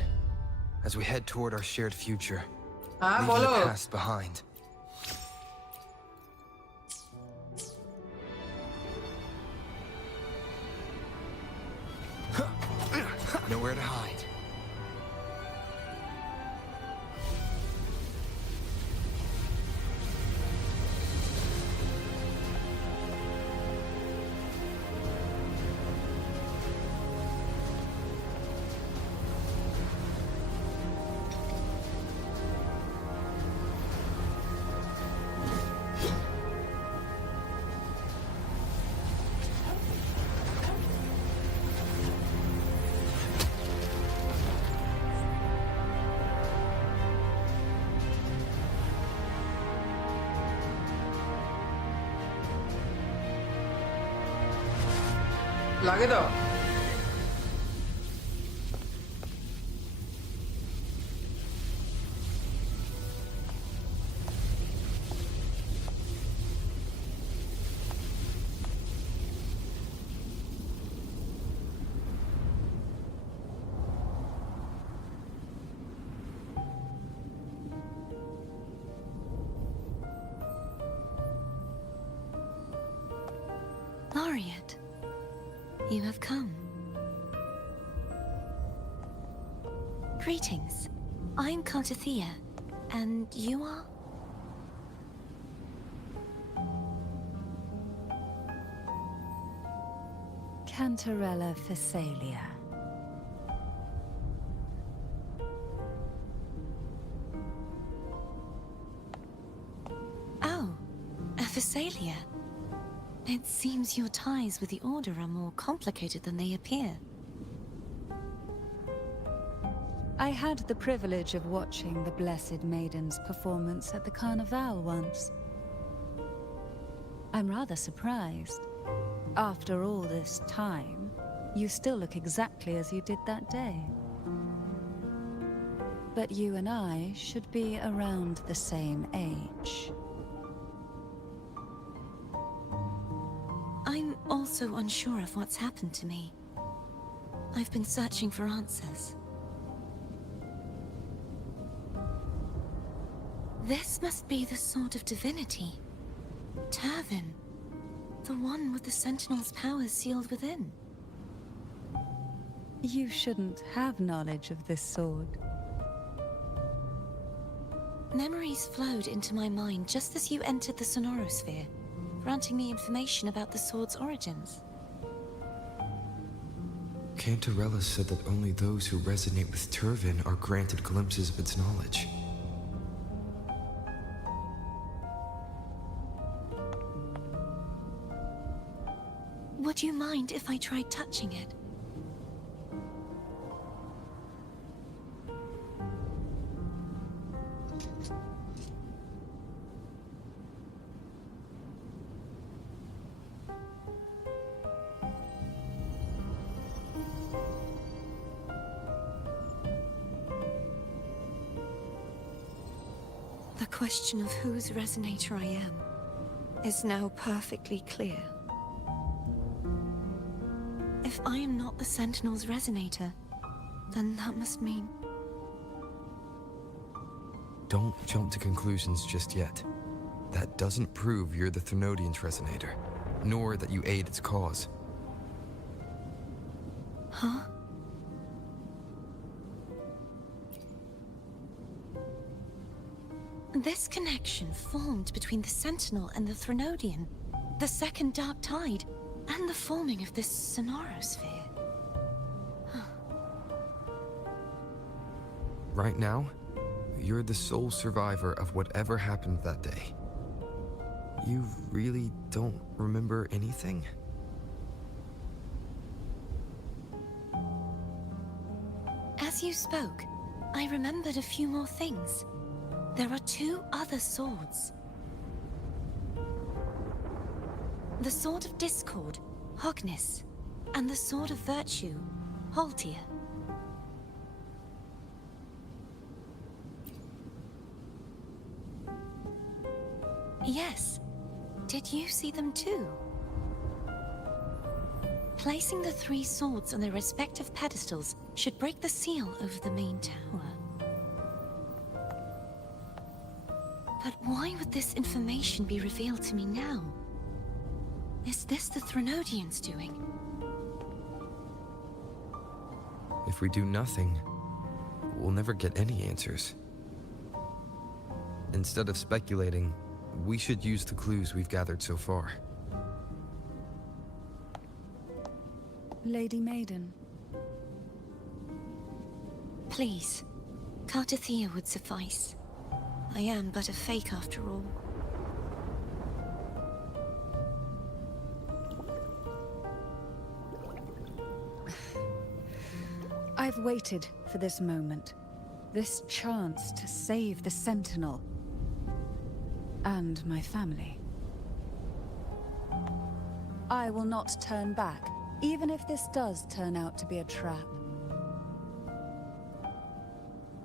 as we head toward our shared future, हाँ leaving the बोलो past behind. Nowhere to hide. लागे तो Laureate, you have come. Greetings. I'm Carlotta, and you are? Cantarella Phasalia. Oh, a Phasalia. It seems your ties with the Order are more complicated than they appear. I had the privilege of watching the Blessed Maiden's performance at the Carnival once. I'm rather surprised After all this time, you still look exactly as you did that day. But you and I should be around the same age. I'm also unsure of what's happened to me. I've been searching for answers. This must be the Sword of Divinity. Turvin. The one with the Sentinel's powers sealed within. You shouldn't have knowledge of this sword. Memories flowed into my mind just as you entered the Sonorosphere, granting me information about the sword's origins. Cantarella said that only those who resonate with Turvin are granted glimpses of its knowledge. Would you mind if I tried touching it? The question of whose resonator I am is now perfectly clear. If I am not the Sentinel's resonator, then that must mean... Don't jump to conclusions just yet. That doesn't prove you're the Thrunodian's resonator, nor that you aid its cause. Huh? This connection formed between the Sentinel and the Thrunodian, the second Dark Tide, and the forming of this Sonorosphere. Right now, you're the sole survivor of whatever happened that day. You really don't remember anything? As you spoke, I remembered a few more things. There are two other swords. The Sword of Discord, Hognis, and the Sword of Virtue, Haltia. Yes. Did you see them too? Placing the three swords on their respective pedestals should break the seal over the main tower. But why would this information be revealed to me now? Is this the Thrunodians' doing? If we do nothing, we'll never get any answers. Instead of speculating, we should use the clues we've gathered so far. Lady Maiden. Please, Carlotta would suffice. I am but a fake after all. I've waited for this moment. This chance to save the Sentinel. And my family. I will not turn back, even if this does turn out to be a trap.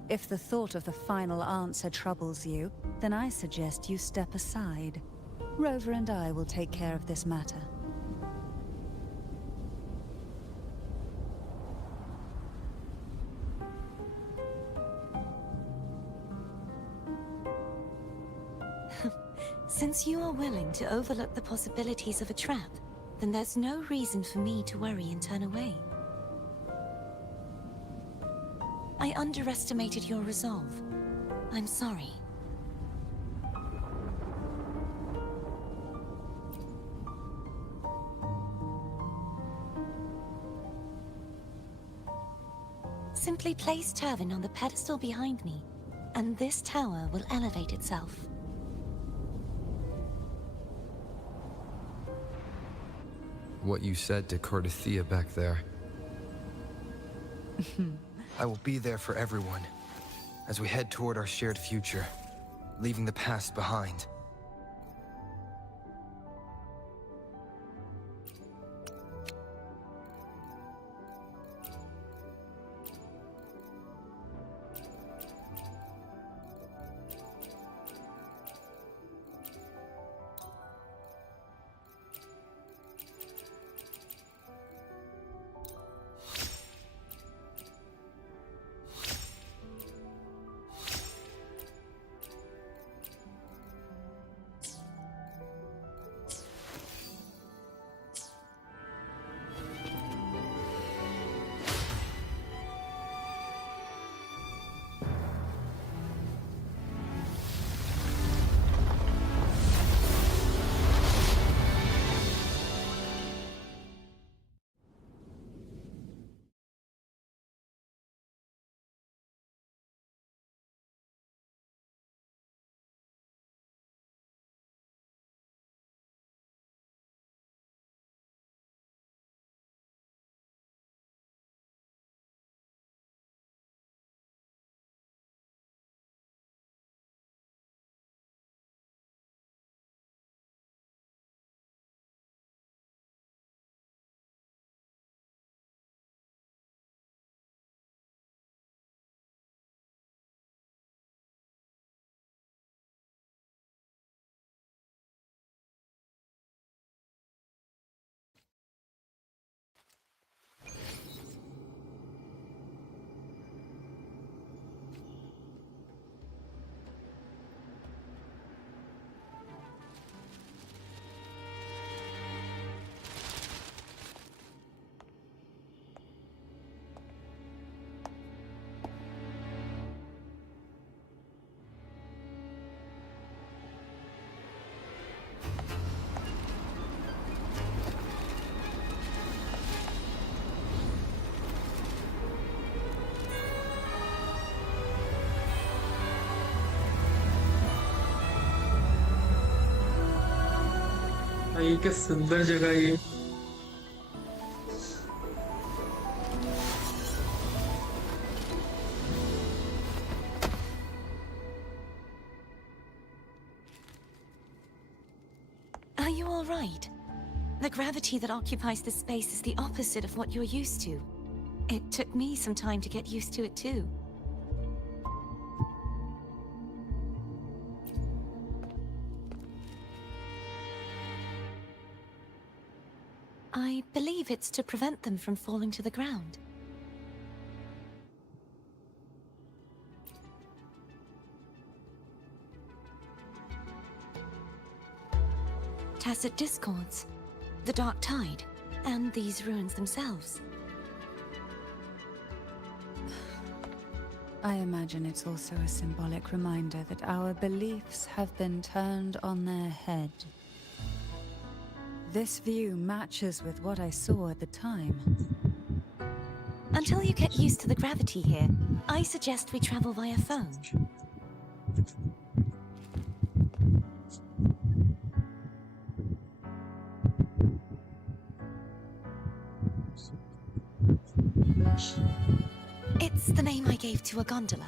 If the thought of the final answer troubles you, then I suggest you step aside. Rover and I will take care of this matter. Since you are willing to overlook the possibilities of a trap, then there's no reason for me to worry and turn away. I underestimated your resolve. I'm sorry. Simply place Turvin on the pedestal behind me, and this tower will elevate itself. What you said to Carlotta back there. I will be there for everyone, as we head toward our shared future, leaving the past behind. भाई क्या सुंदर जगह ये. Are you all right? The gravity that occupies this space is the opposite of what you're used to. It took me some time to get used to it too. I believe it's to prevent them from falling to the ground. Tacit discords, the dark tide, and these ruins themselves. I imagine it's also a symbolic reminder that our beliefs have been turned on their head. This view matches with what I saw at the time. Until you get used to the gravity here, I suggest we travel via phone. It's the name I gave to a gondola.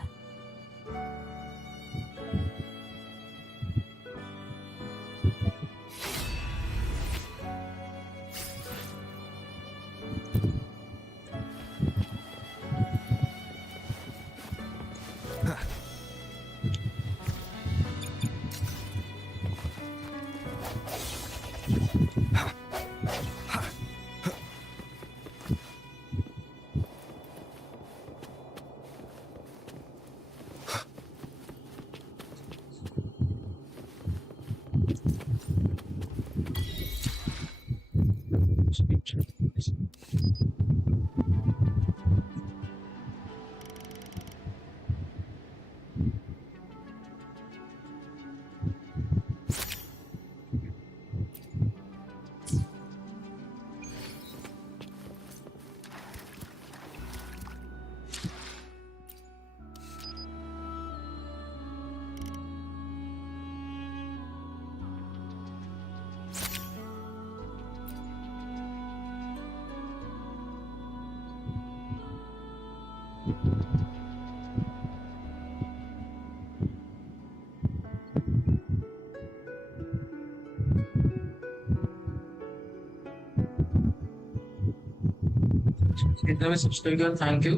इतना में subscribe किया, thank you.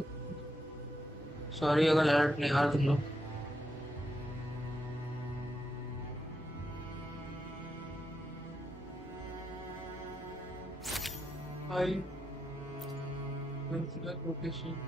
Sorry अगर alert नहीं आ रहा तुम लोग. हाय location.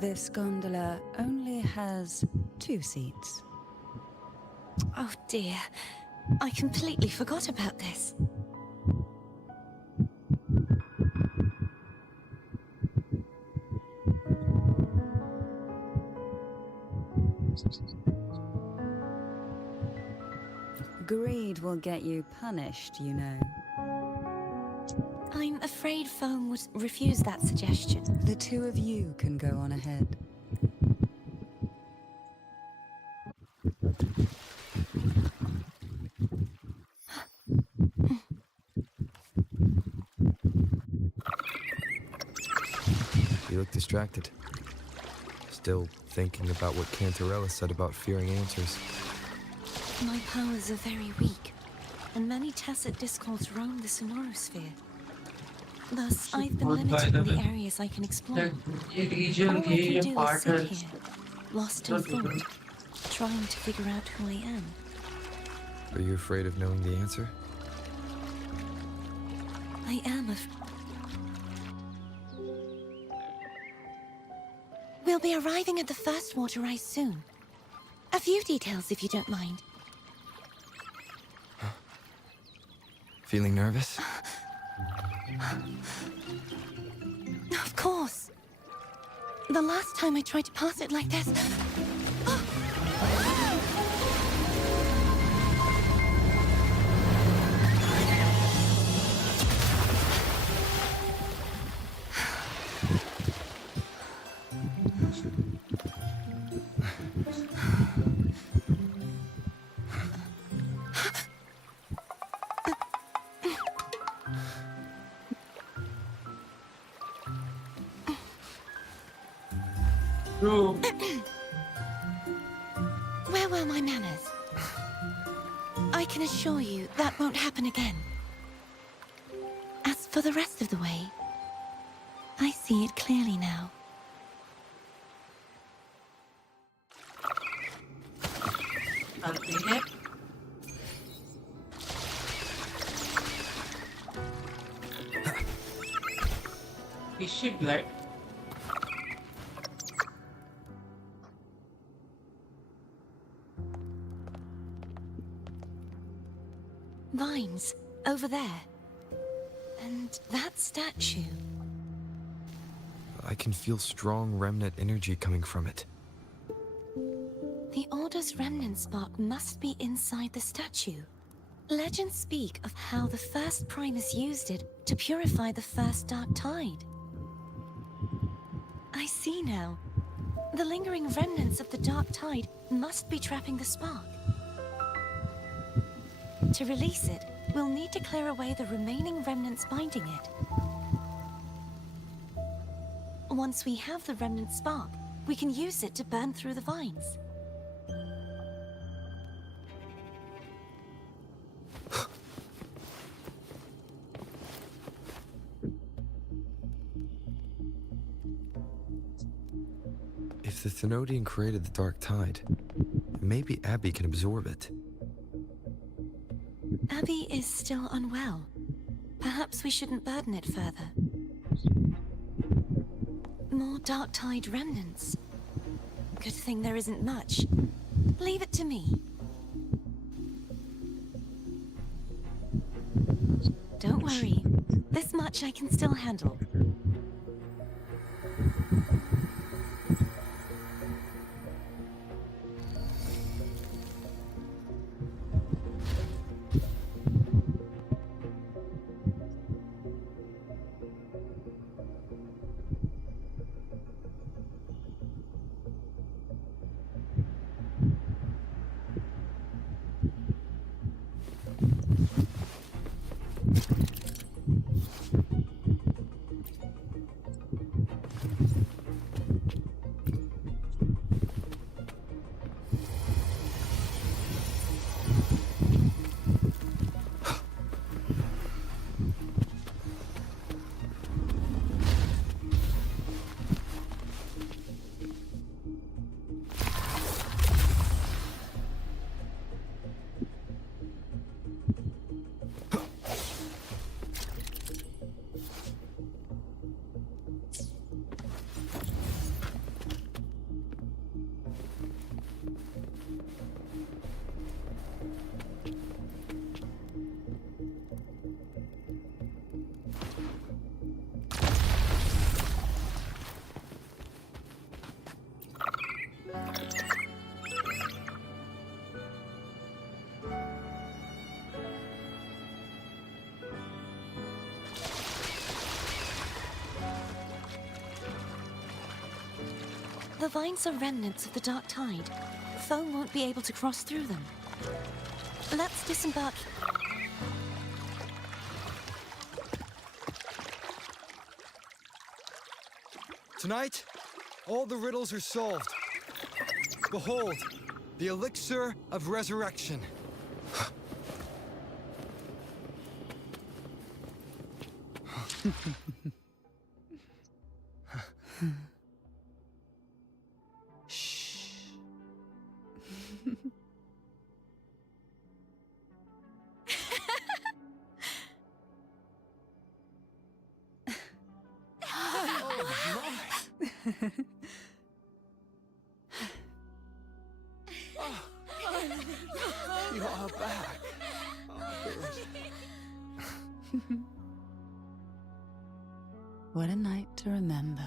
This gondola only has 2 seats. Oh dear, I completely forgot about this. Greed will get you punished, you know. I'm afraid Foam would refuse that suggestion. The 2 of you can go on ahead. You look distracted. Still thinking about what Cantarella said about fearing answers. My powers are very weak, and many tacit discords roam the sonorosphere. Thus, I've been limited in the areas I can explore. All I can do is sit here, lost in thought, trying to figure out who I am. Are you afraid of knowing the answer? I am We'll be arriving at the first water rise soon. A few details, if you don't mind. Feeling nervous? Of course. The last time I tried to pass it like this... True. Where were my manners? I can assure you that won't happen again. As for the rest of the way, I see it clearly now. Nothing है. Is she black? Vines, over there. And that statue. I can feel strong remnant energy coming from it. The Order's remnant spark must be inside the statue. Legends speak of how the first Primus used it to purify the first dark tide. I see now. The lingering remnants of the dark tide must be trapping the spark. To release it, we'll need to clear away the remaining remnants binding it. Once we have the remnant spark, we can use it to burn through the vines. If the Thenodian created the Dark Tide, maybe Abby can absorb it. Abby is still unwell. Perhaps we shouldn't burden it further. More Dark Tide remnants. Good thing there isn't much. Leave it to me. Don't worry. This much I can still handle. The vines are remnants of the Dark Tide. Foam won't be able to cross through them. Let's disembark. Tonight, all the riddles are solved. Behold, the elixir of resurrection. You are back. What a night to remember.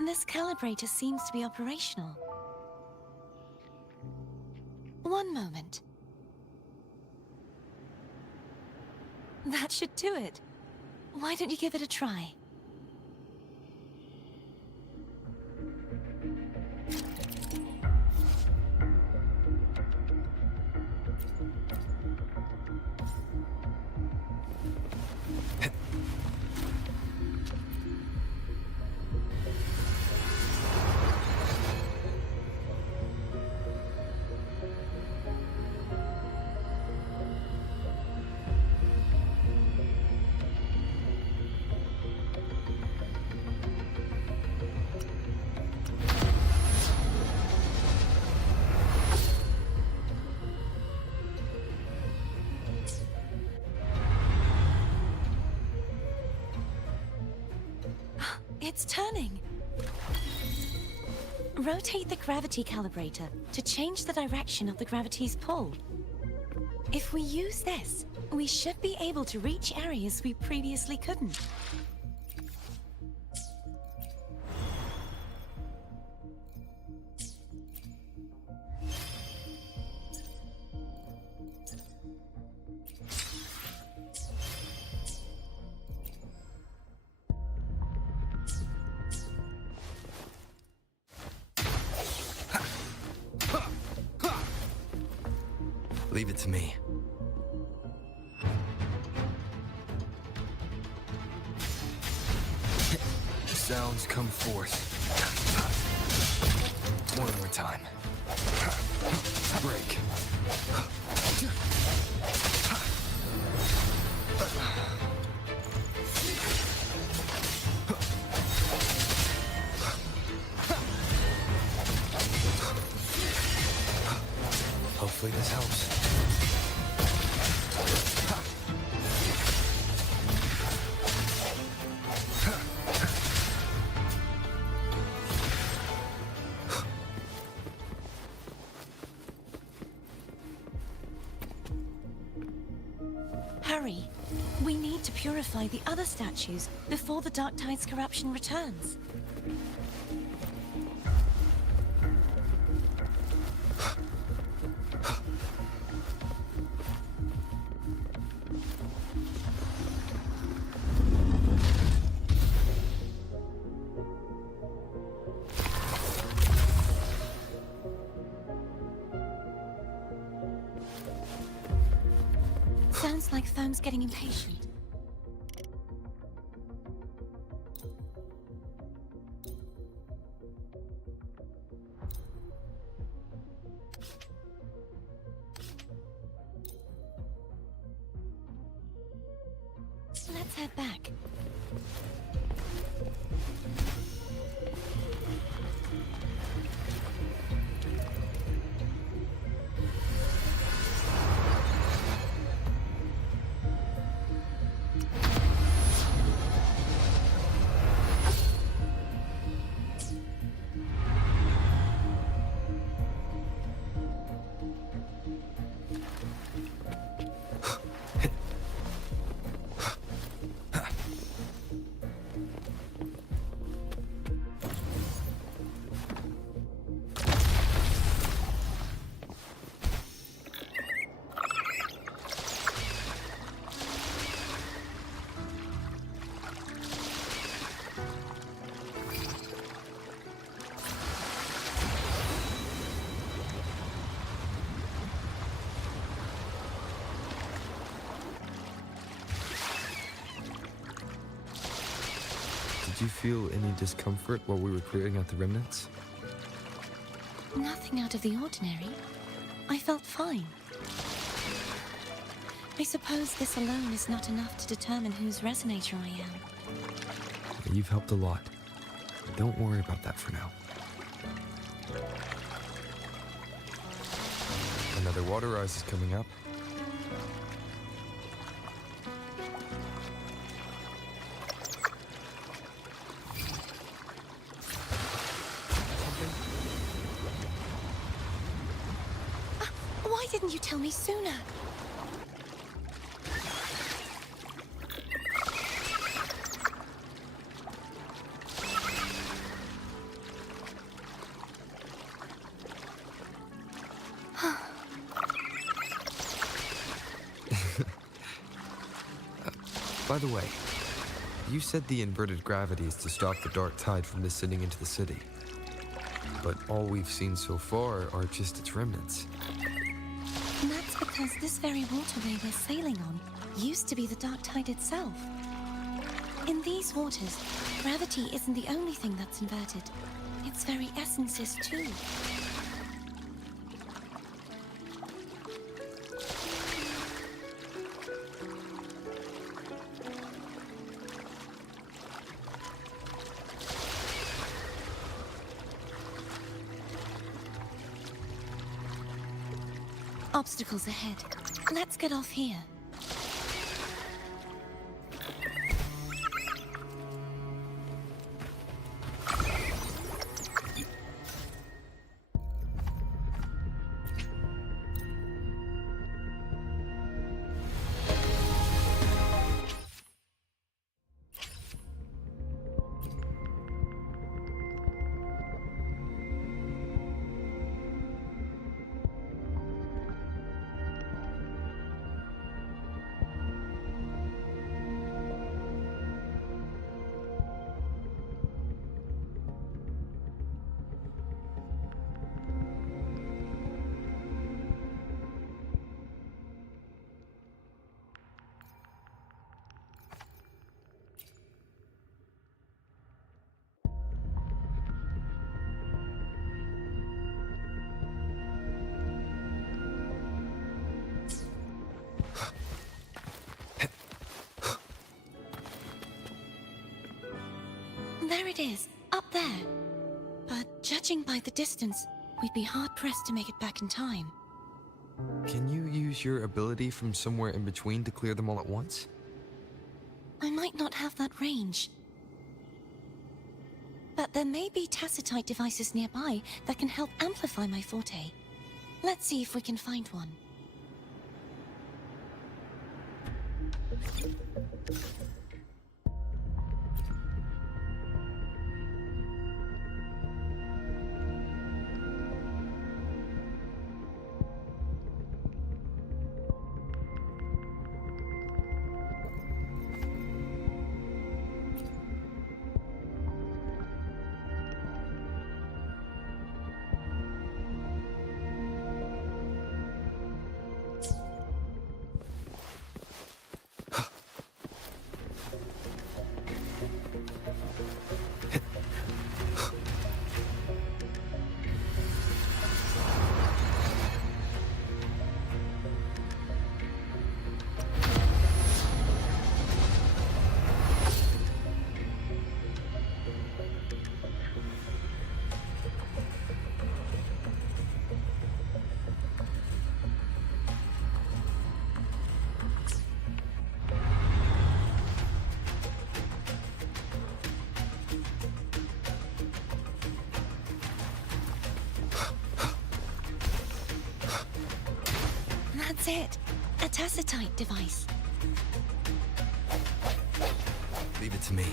This calibrator seems to be operational. One moment. That should do it. Why don't you give it a try? It's turning. Rotate the gravity calibrator to change the direction of the gravity's pull. If we use this, we should be able to reach areas we previously couldn't. Leave it to me. sounds come forth. One more time. Break. Hopefully this helps. Hurry! We need to purify the other statues before the Dark Tide's corruption returns. Sounds like Foam's getting impatient. Let's head back. Did you feel any discomfort while we were clearing out the remnants? Nothing out of the ordinary. I felt fine. I suppose this alone is not enough to determine whose resonator I am. You've helped a lot. Don't worry about that for now. Another water rise is coming up. Why didn't you tell me sooner? By the way, you said the inverted gravity is to stop the dark tide from descending into the city. But all we've seen so far are just its remnants. And that's because this very waterway we're sailing on used to be the dark tide itself. In these waters, gravity isn't the only thing that's inverted. Its very essence is too. Obstacles ahead. Let's get off here. There it is, up there. But judging by the distance, we'd be hard-pressed to make it back in time. Can you use your ability from somewhere in between to clear them all at once? I might not have that range. But there may be tacitite devices nearby that can help amplify my forte. Let's see if we can find one. That's it. A tacitite device. Leave it to me.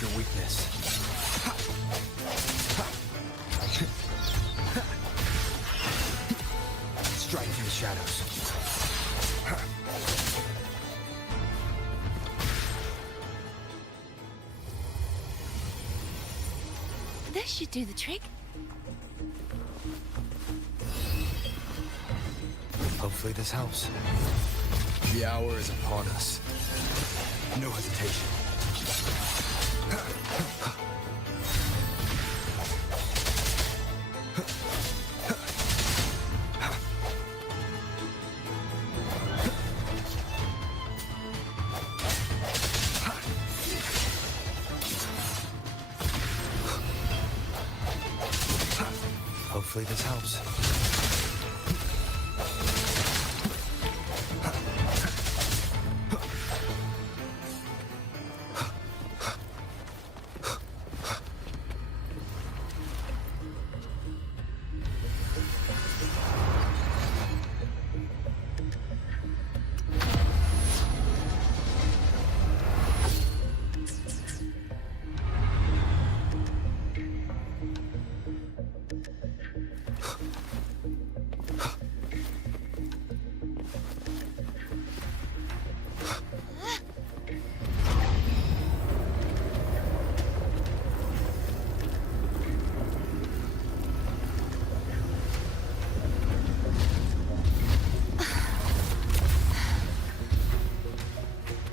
Your weakness. Strike through the shadows. This should do the trick. Hopefully this helps. The hour is upon us. No hesitation. Hopefully this helps.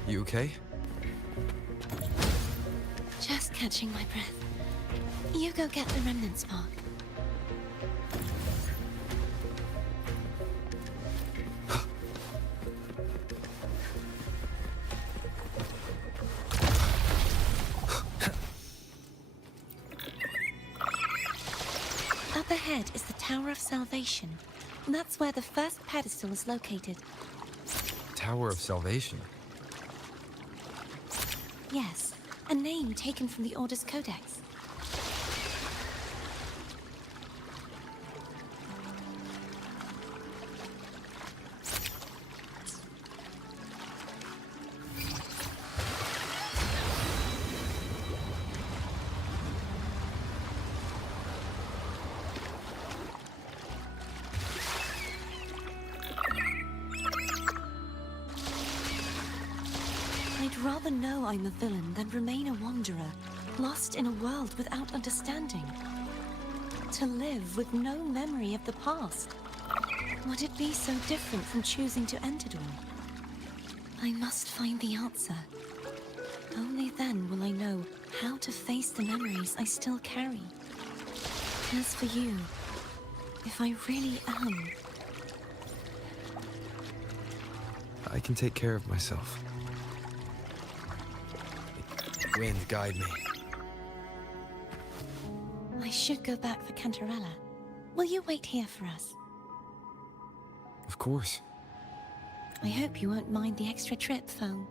You okay? Just catching my breath. You go get the remnant spark. Up ahead is the Tower of Salvation. That's where the first pedestal is located. Tower of Salvation. Yes, a name taken from the Order's Codex. I I'd rather know I'm a villain than remain a wanderer, lost in a world without understanding. To live with no memory of the past. Would it be so different from choosing to end it all? I must find the answer. Only then will I know how to face the memories I still carry. As for you, if I really am... I can take care of myself. Wind, guide me. I should go back for Cantarella. Will you wait here for us? Of course. I hope you won't mind the extra trip, phone.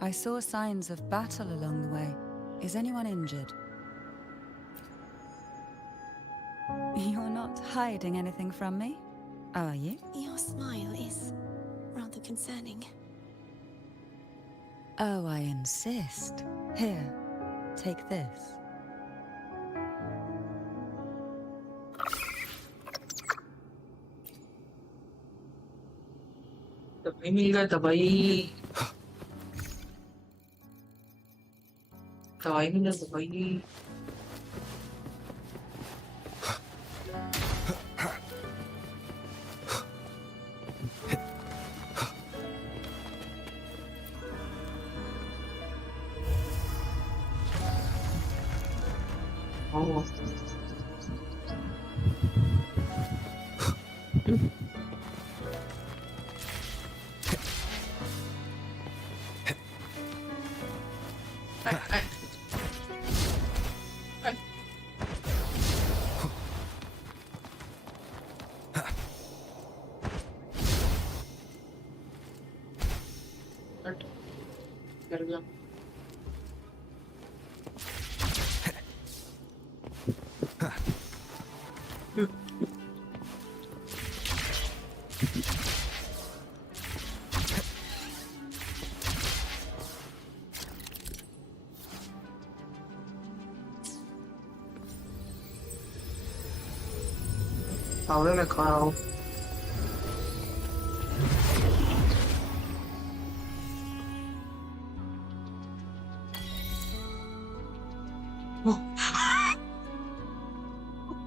I saw signs of battle along the way. Is anyone injured? You're not hiding anything from me, are you? Your smile is rather concerning. Oh, I insist. Here, take this. दवाई मिल गया दवाई दवाई मिल गया दवाई कर गया पावड़े में खा रहा हूँ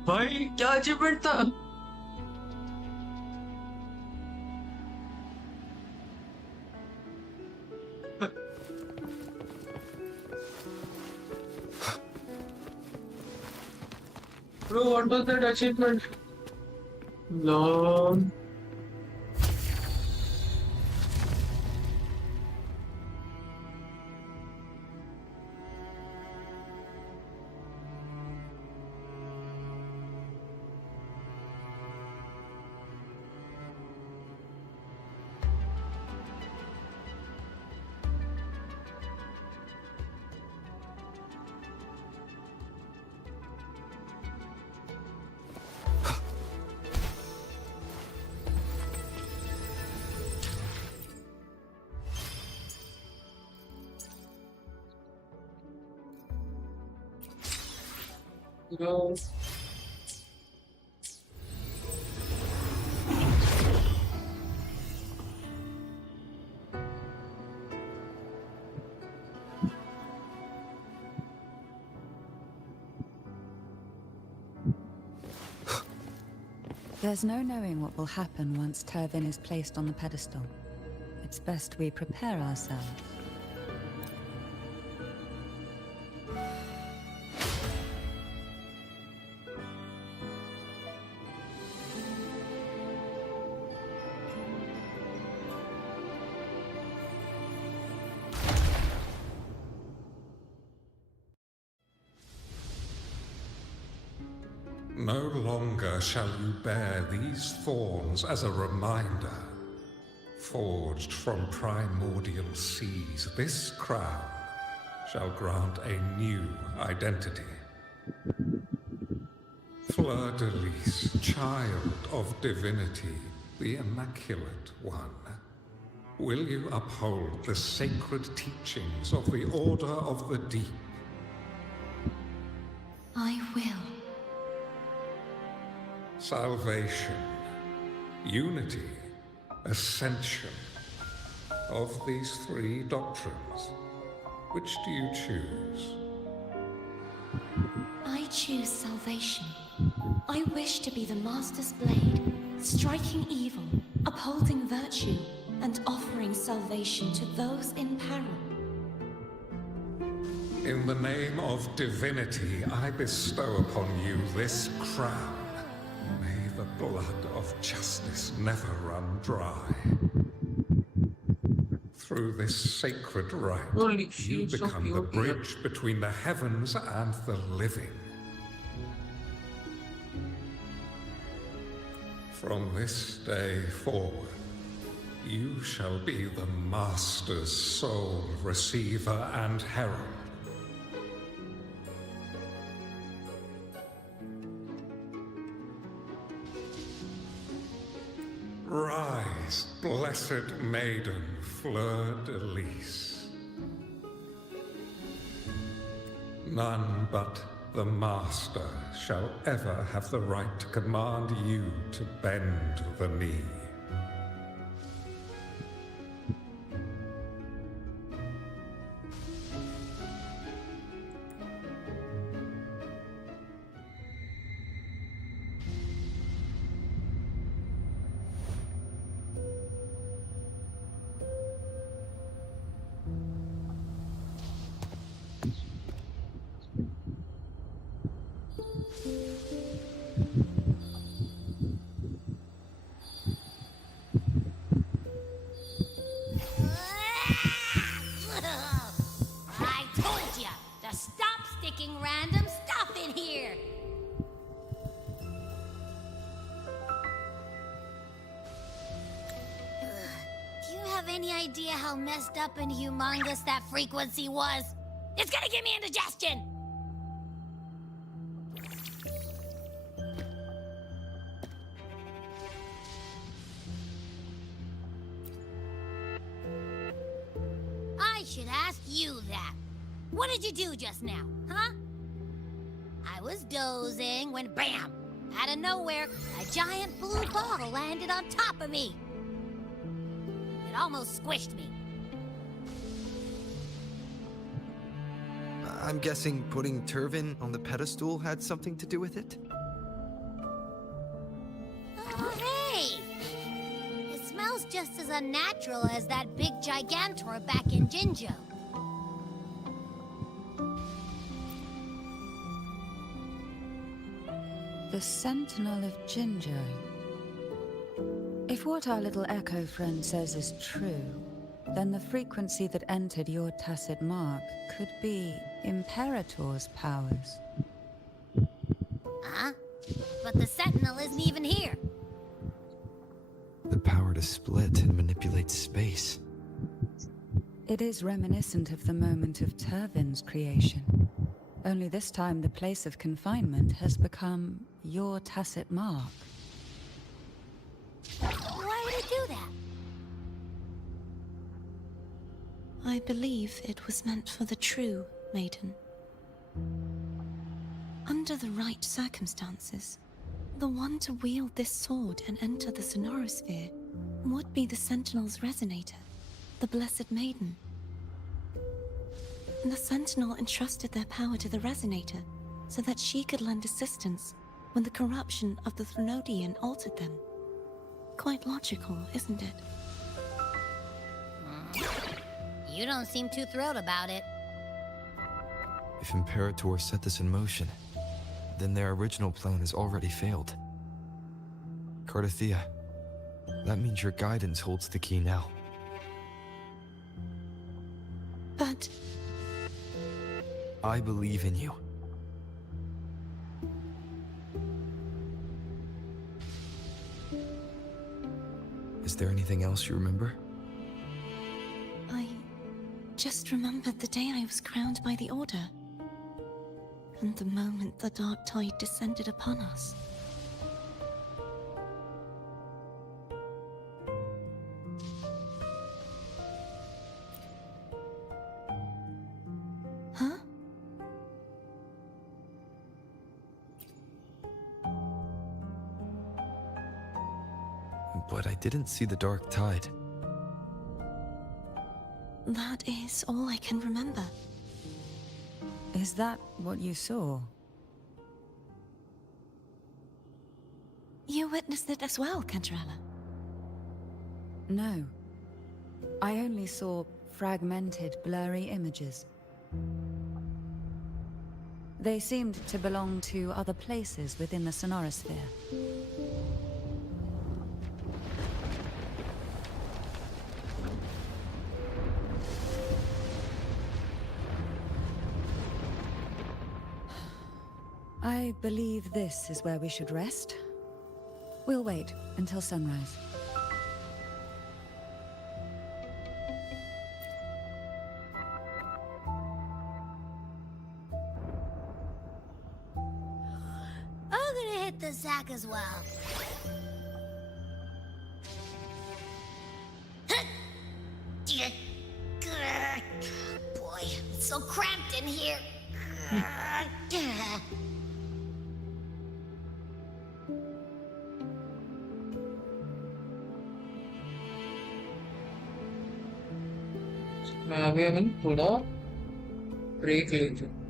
भाई क्या अचीवमेंट था Bro, what was that achievement? Long. No. There's no knowing what will happen once Turvin is placed on the pedestal. It's best we prepare ourselves. No longer shall you bear these thorns as a reminder. Forged from primordial seas, this crown shall grant a new identity. Fleur-de-lis, child of divinity, the Immaculate One. Will you uphold the sacred teachings of the Order of the Deep? I will. salvation, unity, ascension. Of these three doctrines, which do you choose? I choose salvation. I wish to be the Master's blade, striking evil, upholding virtue, and offering salvation to those in peril. In the name of divinity, I bestow upon you this crown. May the blood of justice never run dry. Through this sacred rite, Holy you shit, so become the pure. bridge between the heavens and the living. From this day forward, you shall be the Master's sole receiver and herald. Rise, blessed maiden, fleur-de-lis. None but the Master shall ever have the right to command you to bend the knee. I told ya to stop sticking random stuff in here. Do you have any idea how messed up and humongous that frequency was? It's gonna give me indigestion! I should ask you that. What did you do just now, huh? I was dozing when BAM! Out of nowhere, a giant blue ball landed on top of me. It almost squished me. I'm guessing putting Turvin on the pedestal had something to do with it? Oh, hey! It smells just as unnatural as that big gigantor back in Jinjo. The Sentinel of Jinjo. If what our little echo friend says is true, then the frequency that entered your tacit mark could be Imperator's powers. Huh? But the Sentinel isn't even here. The power to split and manipulate space. It is reminiscent of the moment of Turvin's creation. Only this time the place of confinement has become your tacit mark. Why would it do that? I believe it was meant for the true maiden. Under the right circumstances, the one to wield this sword and enter the sonorosphere would be the Sentinel's resonator, the Blessed Maiden. The Sentinel entrusted their power to the resonator so that she could lend assistance when the corruption of the Threnodian altered them. Quite logical, isn't it? You don't seem too thrilled about it. If Imperator set this in motion, then their original plan has already failed. Cardothea, that means your guidance holds the key now. But I believe in you. Is there anything else you remember? I just remembered the day I was crowned by the Order. And the moment the dark tide descended upon us. Huh? but I didn't see the dark tide. That is all I can remember. Is that what you saw? You witnessed it as well, Cantarella? No. I only saw fragmented, blurry images. They seemed to belong to other places within the sonorosphere. I believe this is where we should rest. We'll wait until sunrise. I'm gonna hit the sack as well. Boy, it's so cramped in here. मैं अभी अभी थोड़ा break लेती हूँ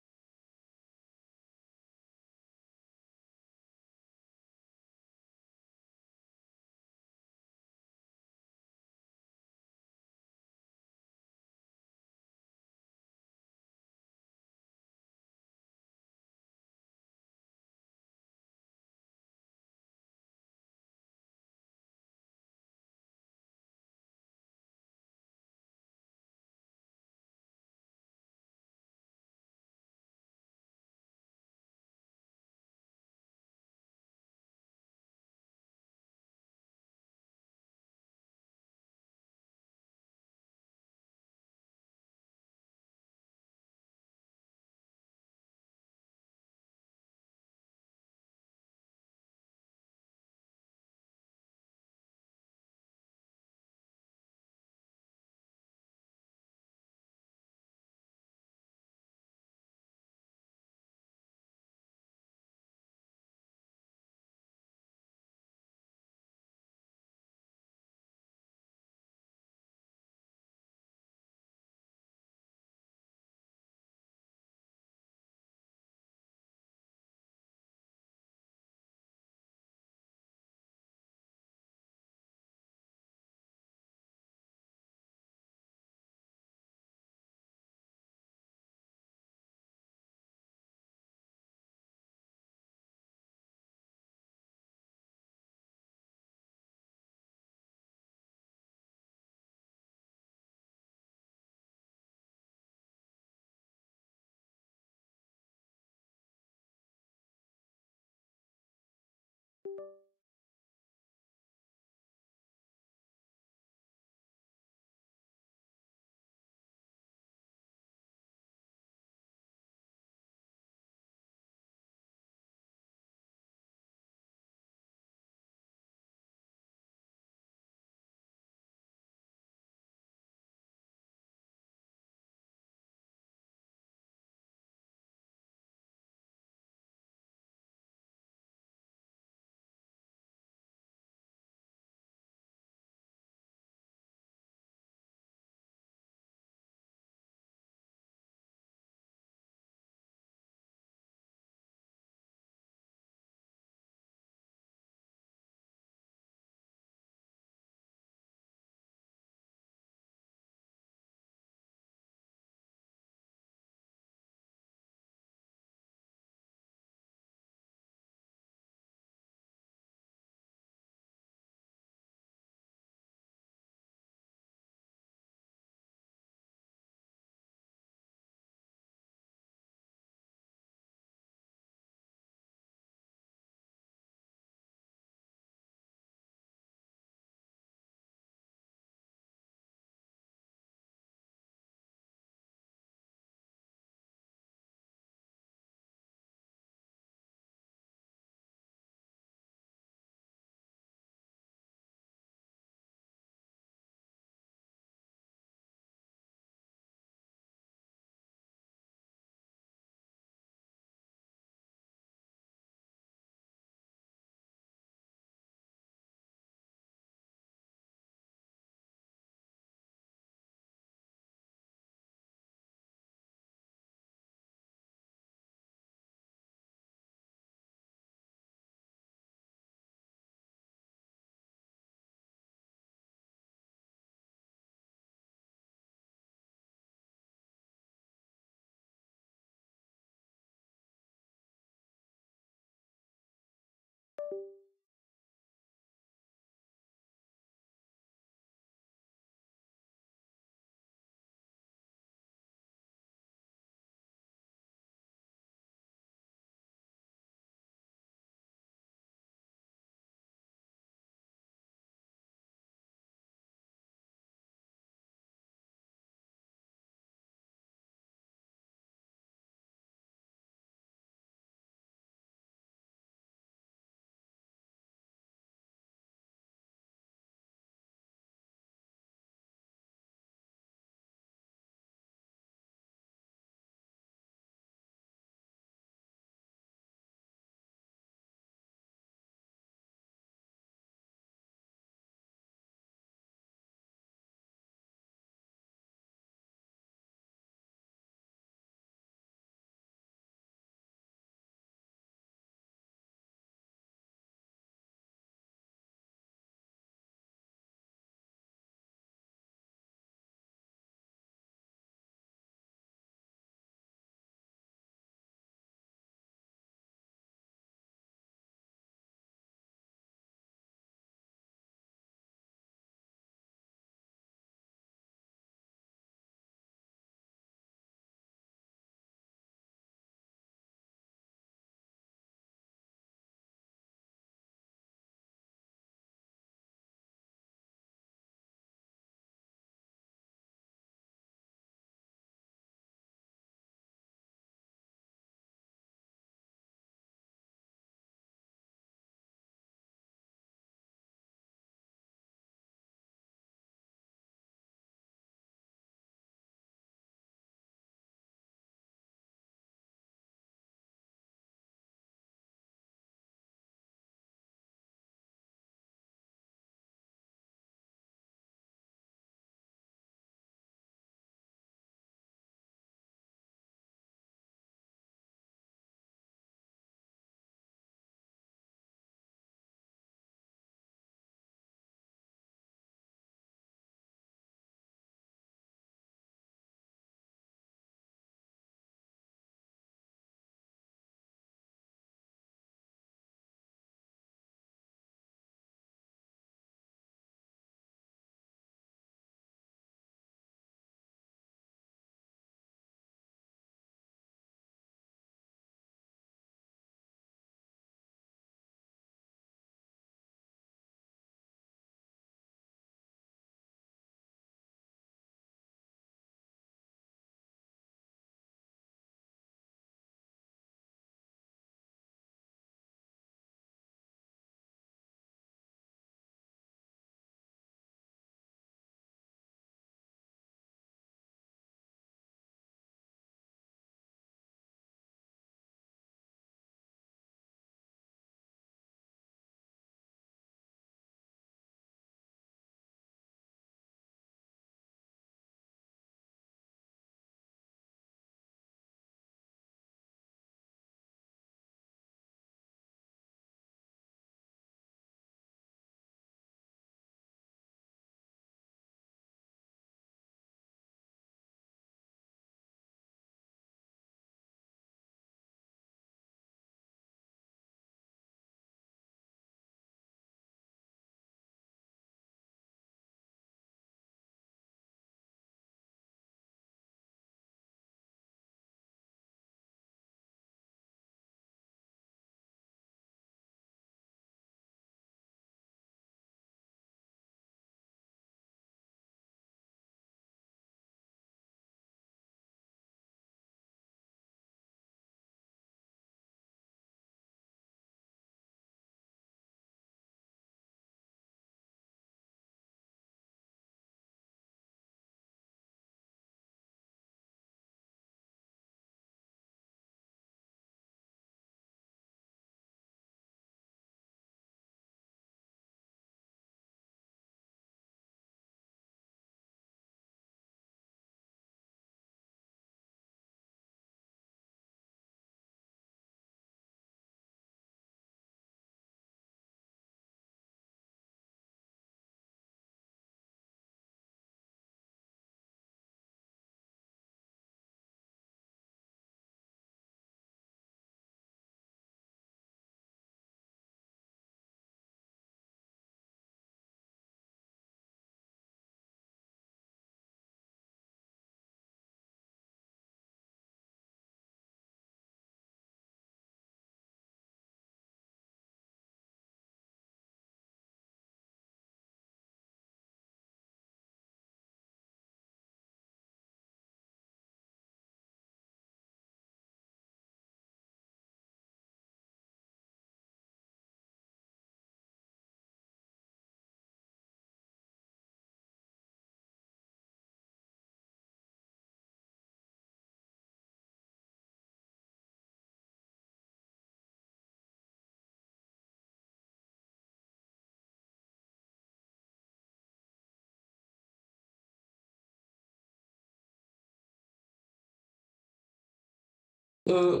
uh,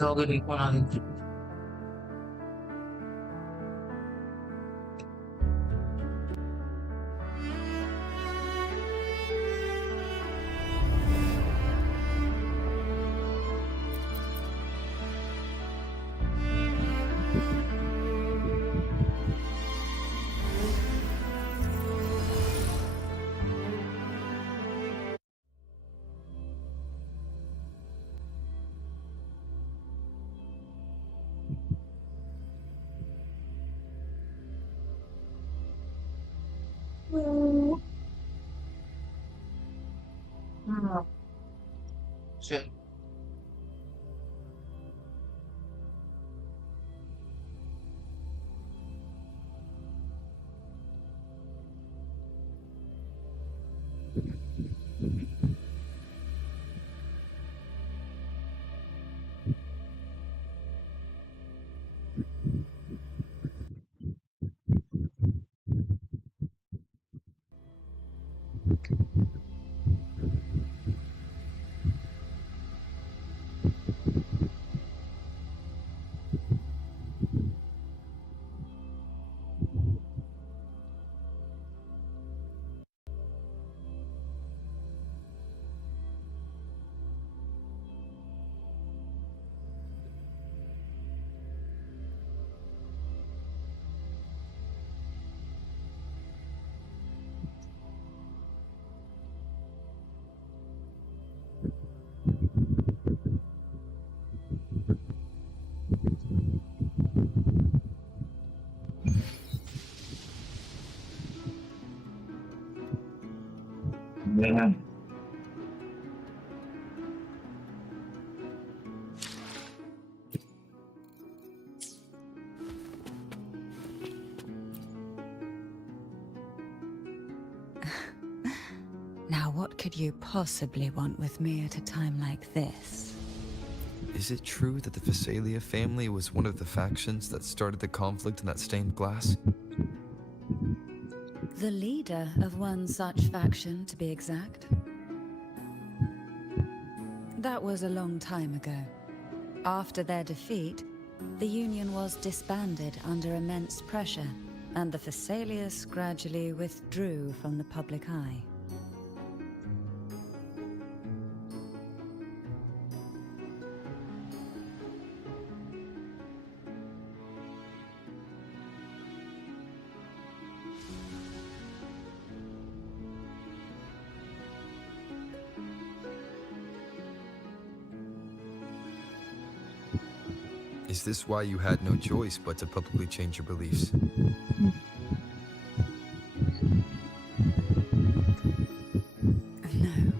जाओगे नहीं बना देंगे। चल Now, what could you possibly want with me at a time like this? Is it true that the Phasalia family was one of the factions that started the conflict in that stained glass? The leader of one such faction, to be exact. That was a long time ago. After their defeat, the Union was disbanded under immense pressure, and the Phasalias gradually withdrew from the public eye. Is this why you had no choice but to publicly change your beliefs? No.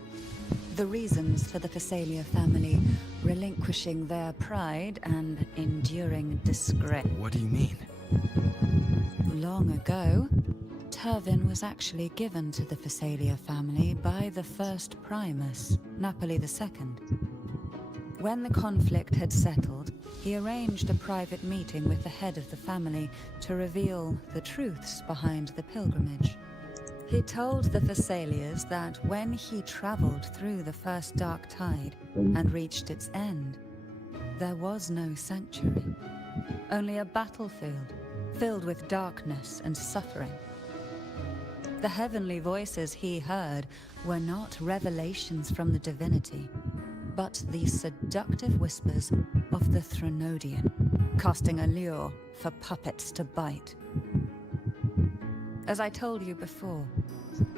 The reasons for the Phasalia family relinquishing their pride and enduring disgrace. What do you mean? Long ago, Turvin was actually given to the Phasalia family by the first Primus, Napoli II. When the conflict had settled, he arranged a private meeting with the head of the family to reveal the truths behind the pilgrimage. He told the Phasalias that when he traveled through the first dark tide and reached its end, there was no sanctuary, only a battlefield filled with darkness and suffering. The heavenly voices he heard were not revelations from the divinity, but the seductive whispers of the Threnodian, casting a lure for puppets to bite. As I told you before,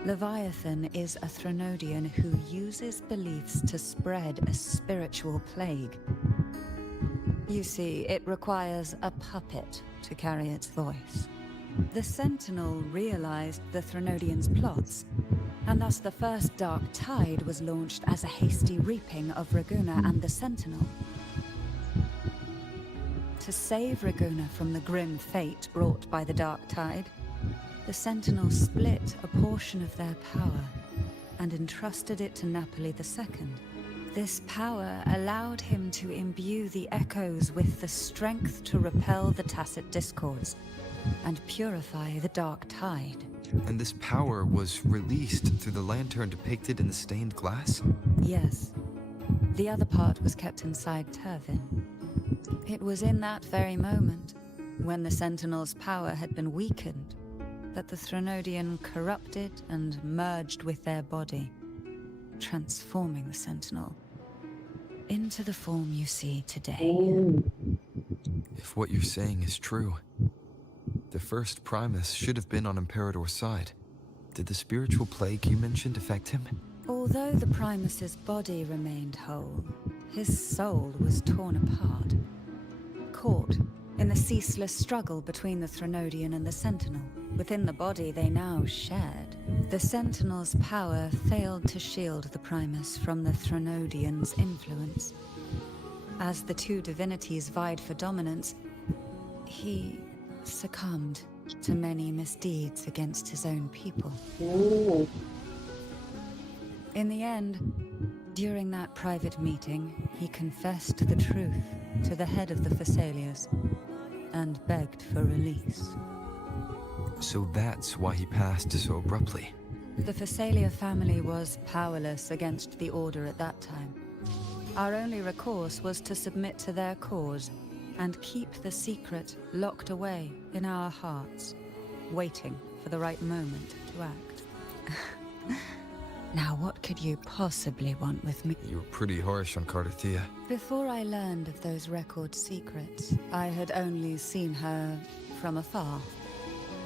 Leviathan is a Threnodian who uses beliefs to spread a spiritual plague. You see, it requires a puppet to carry its voice. The Sentinel realized the Threnodian's plots, and thus the first Dark Tide was launched as a hasty reaping of Raguna and the Sentinel. To save Raguna from the grim fate brought by the Dark Tide, the Sentinel split a portion of their power and entrusted it to Napoli II. This power allowed him to imbue the echoes with the strength to repel the tacit discords and purify the Dark Tide. And this power was released through the lantern depicted in the stained glass? Yes. The other part was kept inside Turvin. It was in that very moment, when the Sentinel's power had been weakened, that the Threnodian corrupted and merged with their body, transforming the Sentinel into the form you see today. If what you're saying is true, the first Primus should have been on Imperator's side. Did the spiritual plague you mentioned affect him? Although the Primus's body remained whole, his soul was torn apart, caught in the ceaseless struggle between the Threnodian and the Sentinel. Within the body they now shared, the Sentinel's power failed to shield the Primus from the Threnodian's influence. As the two divinities vied for dominance, he succumbed to many misdeeds against his own people. In the end, during that private meeting, he confessed the truth to the head of the Phasalias and begged for release. So that's why he passed so abruptly. The Phasalia family was powerless against the Order at that time. Our only recourse was to submit to their cause and keep the secret locked away in our hearts, waiting for the right moment to act. Now, what could you possibly want with me? You were pretty harsh on Carlotta. Before I learned of those record secrets, I had only seen her from afar,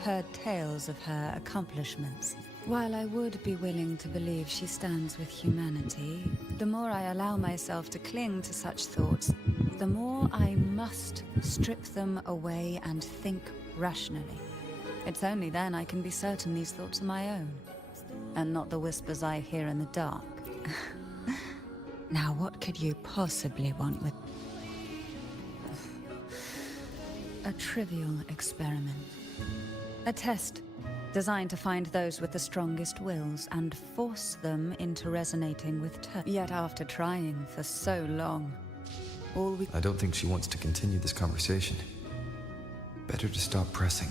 heard tales of her accomplishments. While I would be willing to believe she stands with humanity, the more I allow myself to cling to such thoughts, the more I must strip them away and think rationally. It's only then I can be certain these thoughts are my own, and not the whispers I hear in the dark. Now, what could you possibly want with... A trivial experiment. A test designed to find those with the strongest wills and force them into resonating with Yet after trying for so long, all we... I don't think she wants to continue this conversation. Better to stop pressing.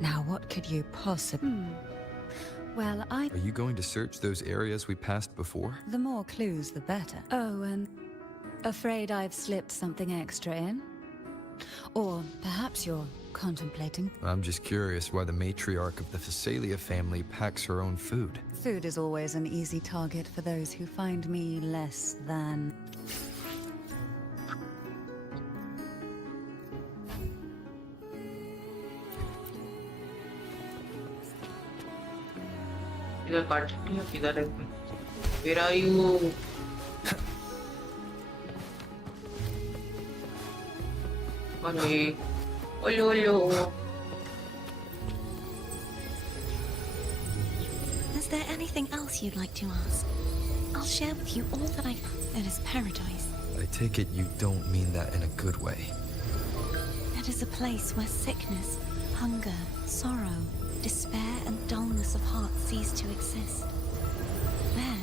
Now, what could you possibly... Well, Are you going to search those areas we passed before? The more clues, the better. Oh, and... Afraid I've slipped something extra in? Or perhaps you're contemplating... I'm just curious why the matriarch of the Phasalia family packs her own food. Food is always an easy target for those who find me less than... इधर काट लिया, किधर है? Where are you? Mommy. Olo, olo. Is there anything else you'd like to ask? I'll share with you all that I... It is paradise. I take it you don't mean that in a good way. It is a place where sickness, hunger, sorrow, despair, and dullness of heart cease to exist. There,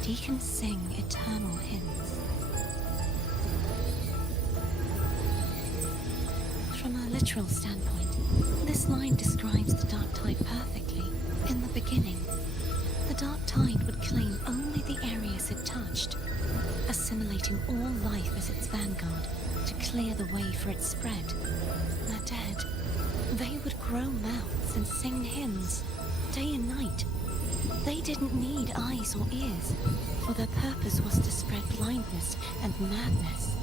deacons sing eternal hymns. From a literal standpoint, this line describes the dark tide perfectly. In the beginning, the dark tide would claim only the areas it touched, assimilating all life as its vanguard to clear the way for its spread. The dead, they would grow mouths and sing hymns, day and night. They didn't need eyes or ears, for their purpose was to spread blindness and madness.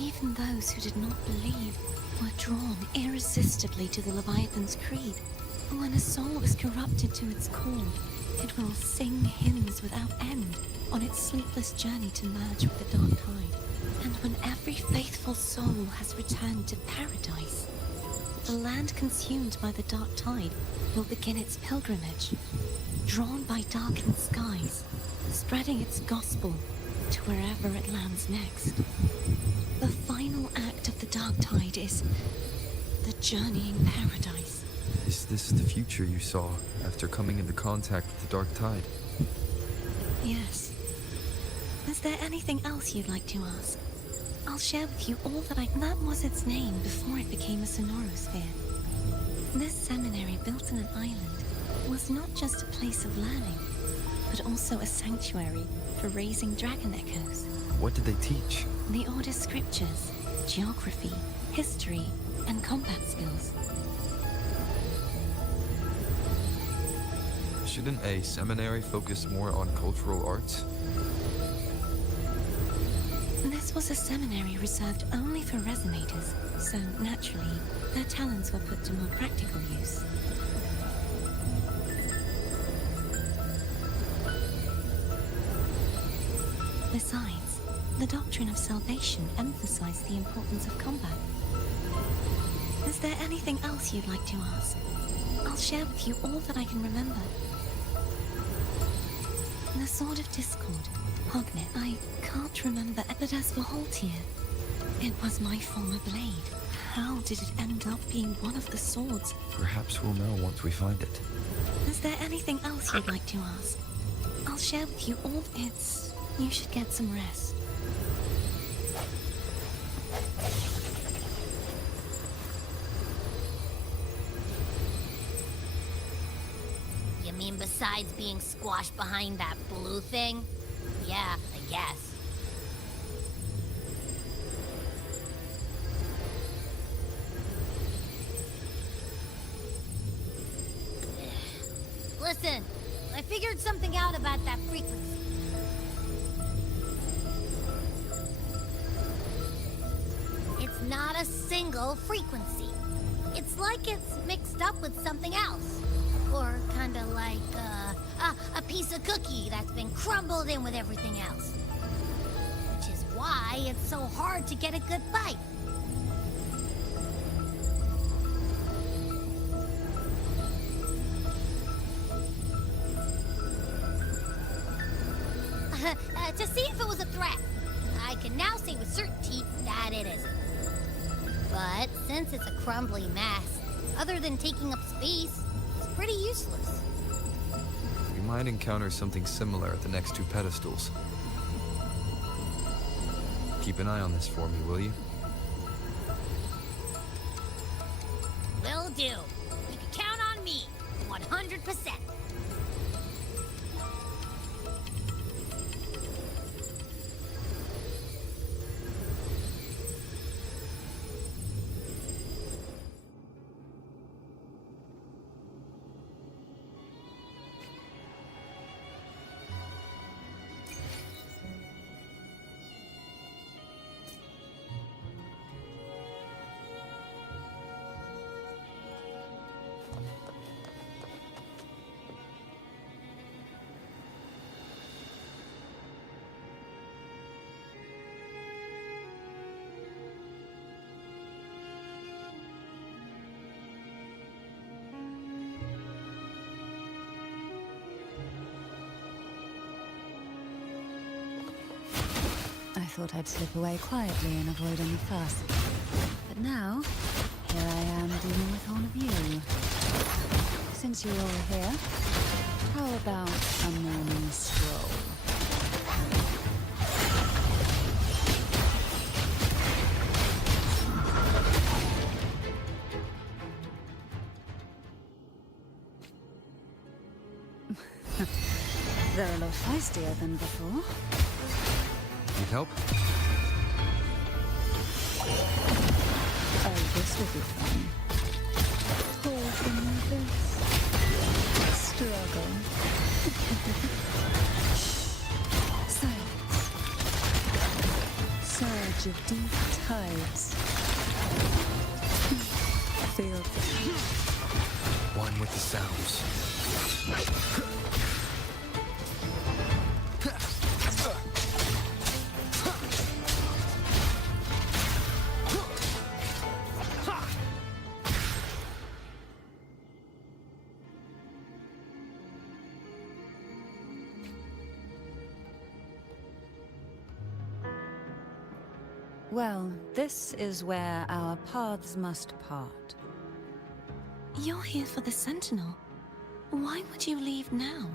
Even those who did not believe were drawn irresistibly to the Leviathan's creed. When a soul is corrupted to its core, it will sing hymns without end on its sleepless journey to merge with the dark tide. And when every faithful soul has returned to paradise, the land consumed by the dark tide will begin its pilgrimage, drawn by darkened skies, spreading its gospel to wherever it lands next. The final act of the dark tide is the journeying paradise. Is this the future you saw after coming into contact with the dark tide? Yes. Is there anything else you'd like to ask? I'll share with you all that I... That was its name before it became a sonorosphere. This seminary, built in an island, was not just a place of learning, but also a sanctuary for raising dragon echoes. What did they teach? The Order's scriptures, geography, history, and combat skills. Shouldn't a seminary focus more on cultural arts? This was a seminary reserved only for resonators, so naturally, their talents were put to more practical use. Besides, the doctrine of salvation emphasized the importance of combat. Is there anything else you'd like to ask? I'll share with you all that I can remember. The Sword of Discord, Hognet, I can't remember, but as for Haltier, it was my former blade. How did it end up being one of the swords? Perhaps we'll know once we find it. Is there anything else you'd like to ask? I'll share with you all. You should get some rest. You mean besides being squashed behind that blue thing? Yeah, I guess. Listen, I figured something out about that frequency. It's not a single frequency. It's like it's mixed up with something else. Or kinda like, a piece of cookie that's been crumbled in with everything else. Which is why it's so hard to get a good bite. To see if it was a threat. I can now say with certainty that it isn't. But since it's a crumbly mess, other than taking up space, it's pretty useless. We might encounter something similar at the next two pedestals. Keep an eye on this for me, will you? Will do. You can count on me, 100%. thought I'd slip away quietly and avoid any fuss. But now, here I am dealing with all of you. Since you're all here, how about a morning stroll? They're a lot feistier than before. Need help? Oh, this will be fun. Holding this. Struggle. Silence. Surge of deep tides. Feel this. One with the sounds. Well, this is where our paths must part. You're here for the Sentinel. Why would you leave now?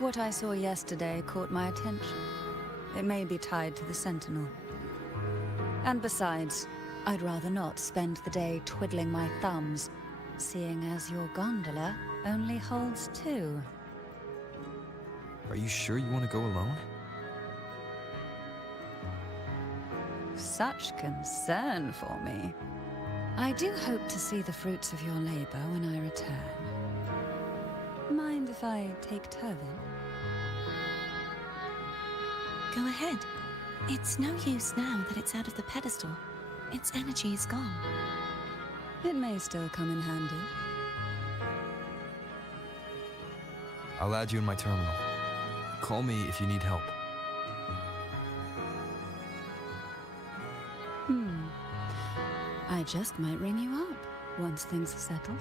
What I saw yesterday caught my attention. It may be tied to the Sentinel. And besides, I'd rather not spend the day twiddling my thumbs, seeing as your gondola only holds 2. Are you sure you want to go alone? Such concern for me. I do hope to see the fruits of your labor when I return. Mind if I take Turvin? Go ahead. It's no use now that it's out of the pedestal. Its energy is gone. It may still come in handy. I'll add you in my terminal. Call me if you need help. I just might ring you up once things are settled.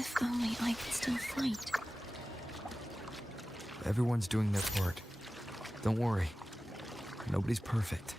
If only I could still fight. Everyone's doing their part. Don't worry. Nobody's perfect.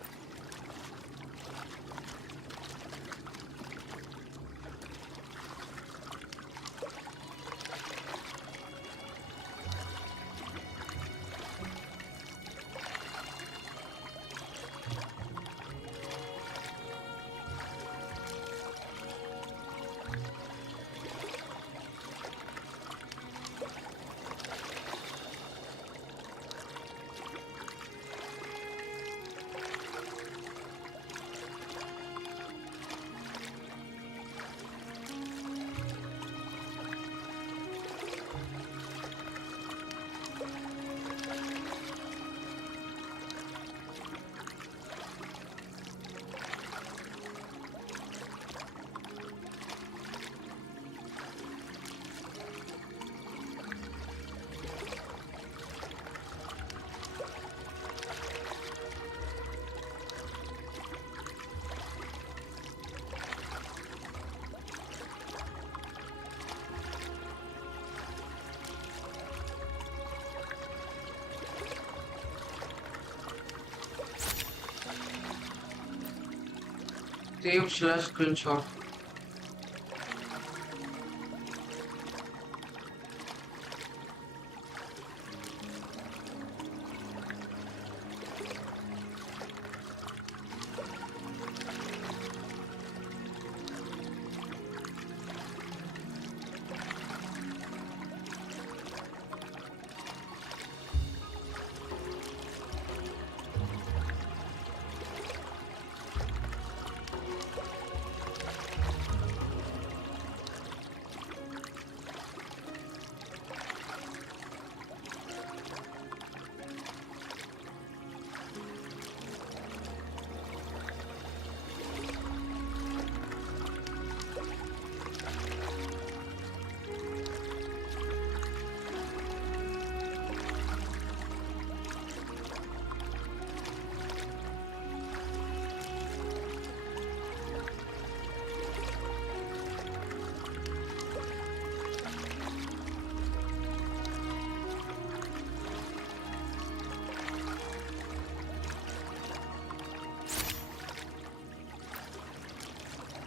Save/screenshot.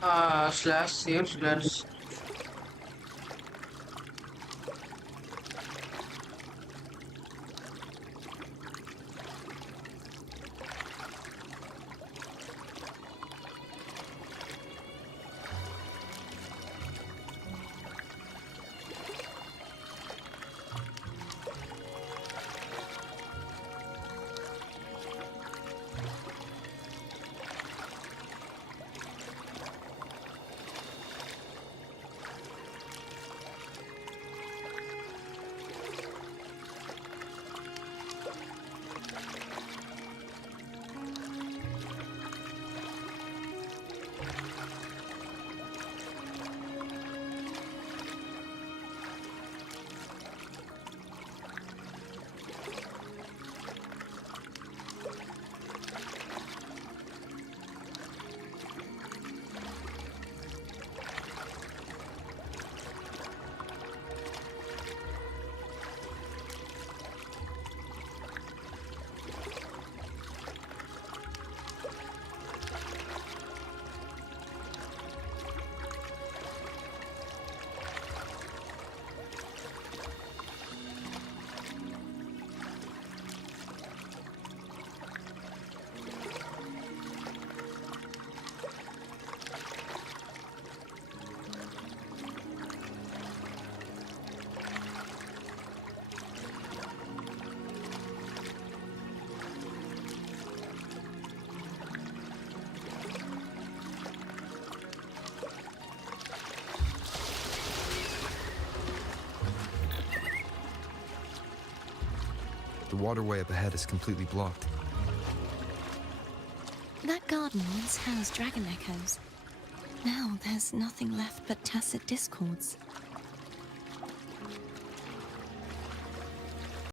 /save, let's. The waterway up ahead is completely blocked. That garden once housed dragon echoes. Now there's nothing left but tacit discords.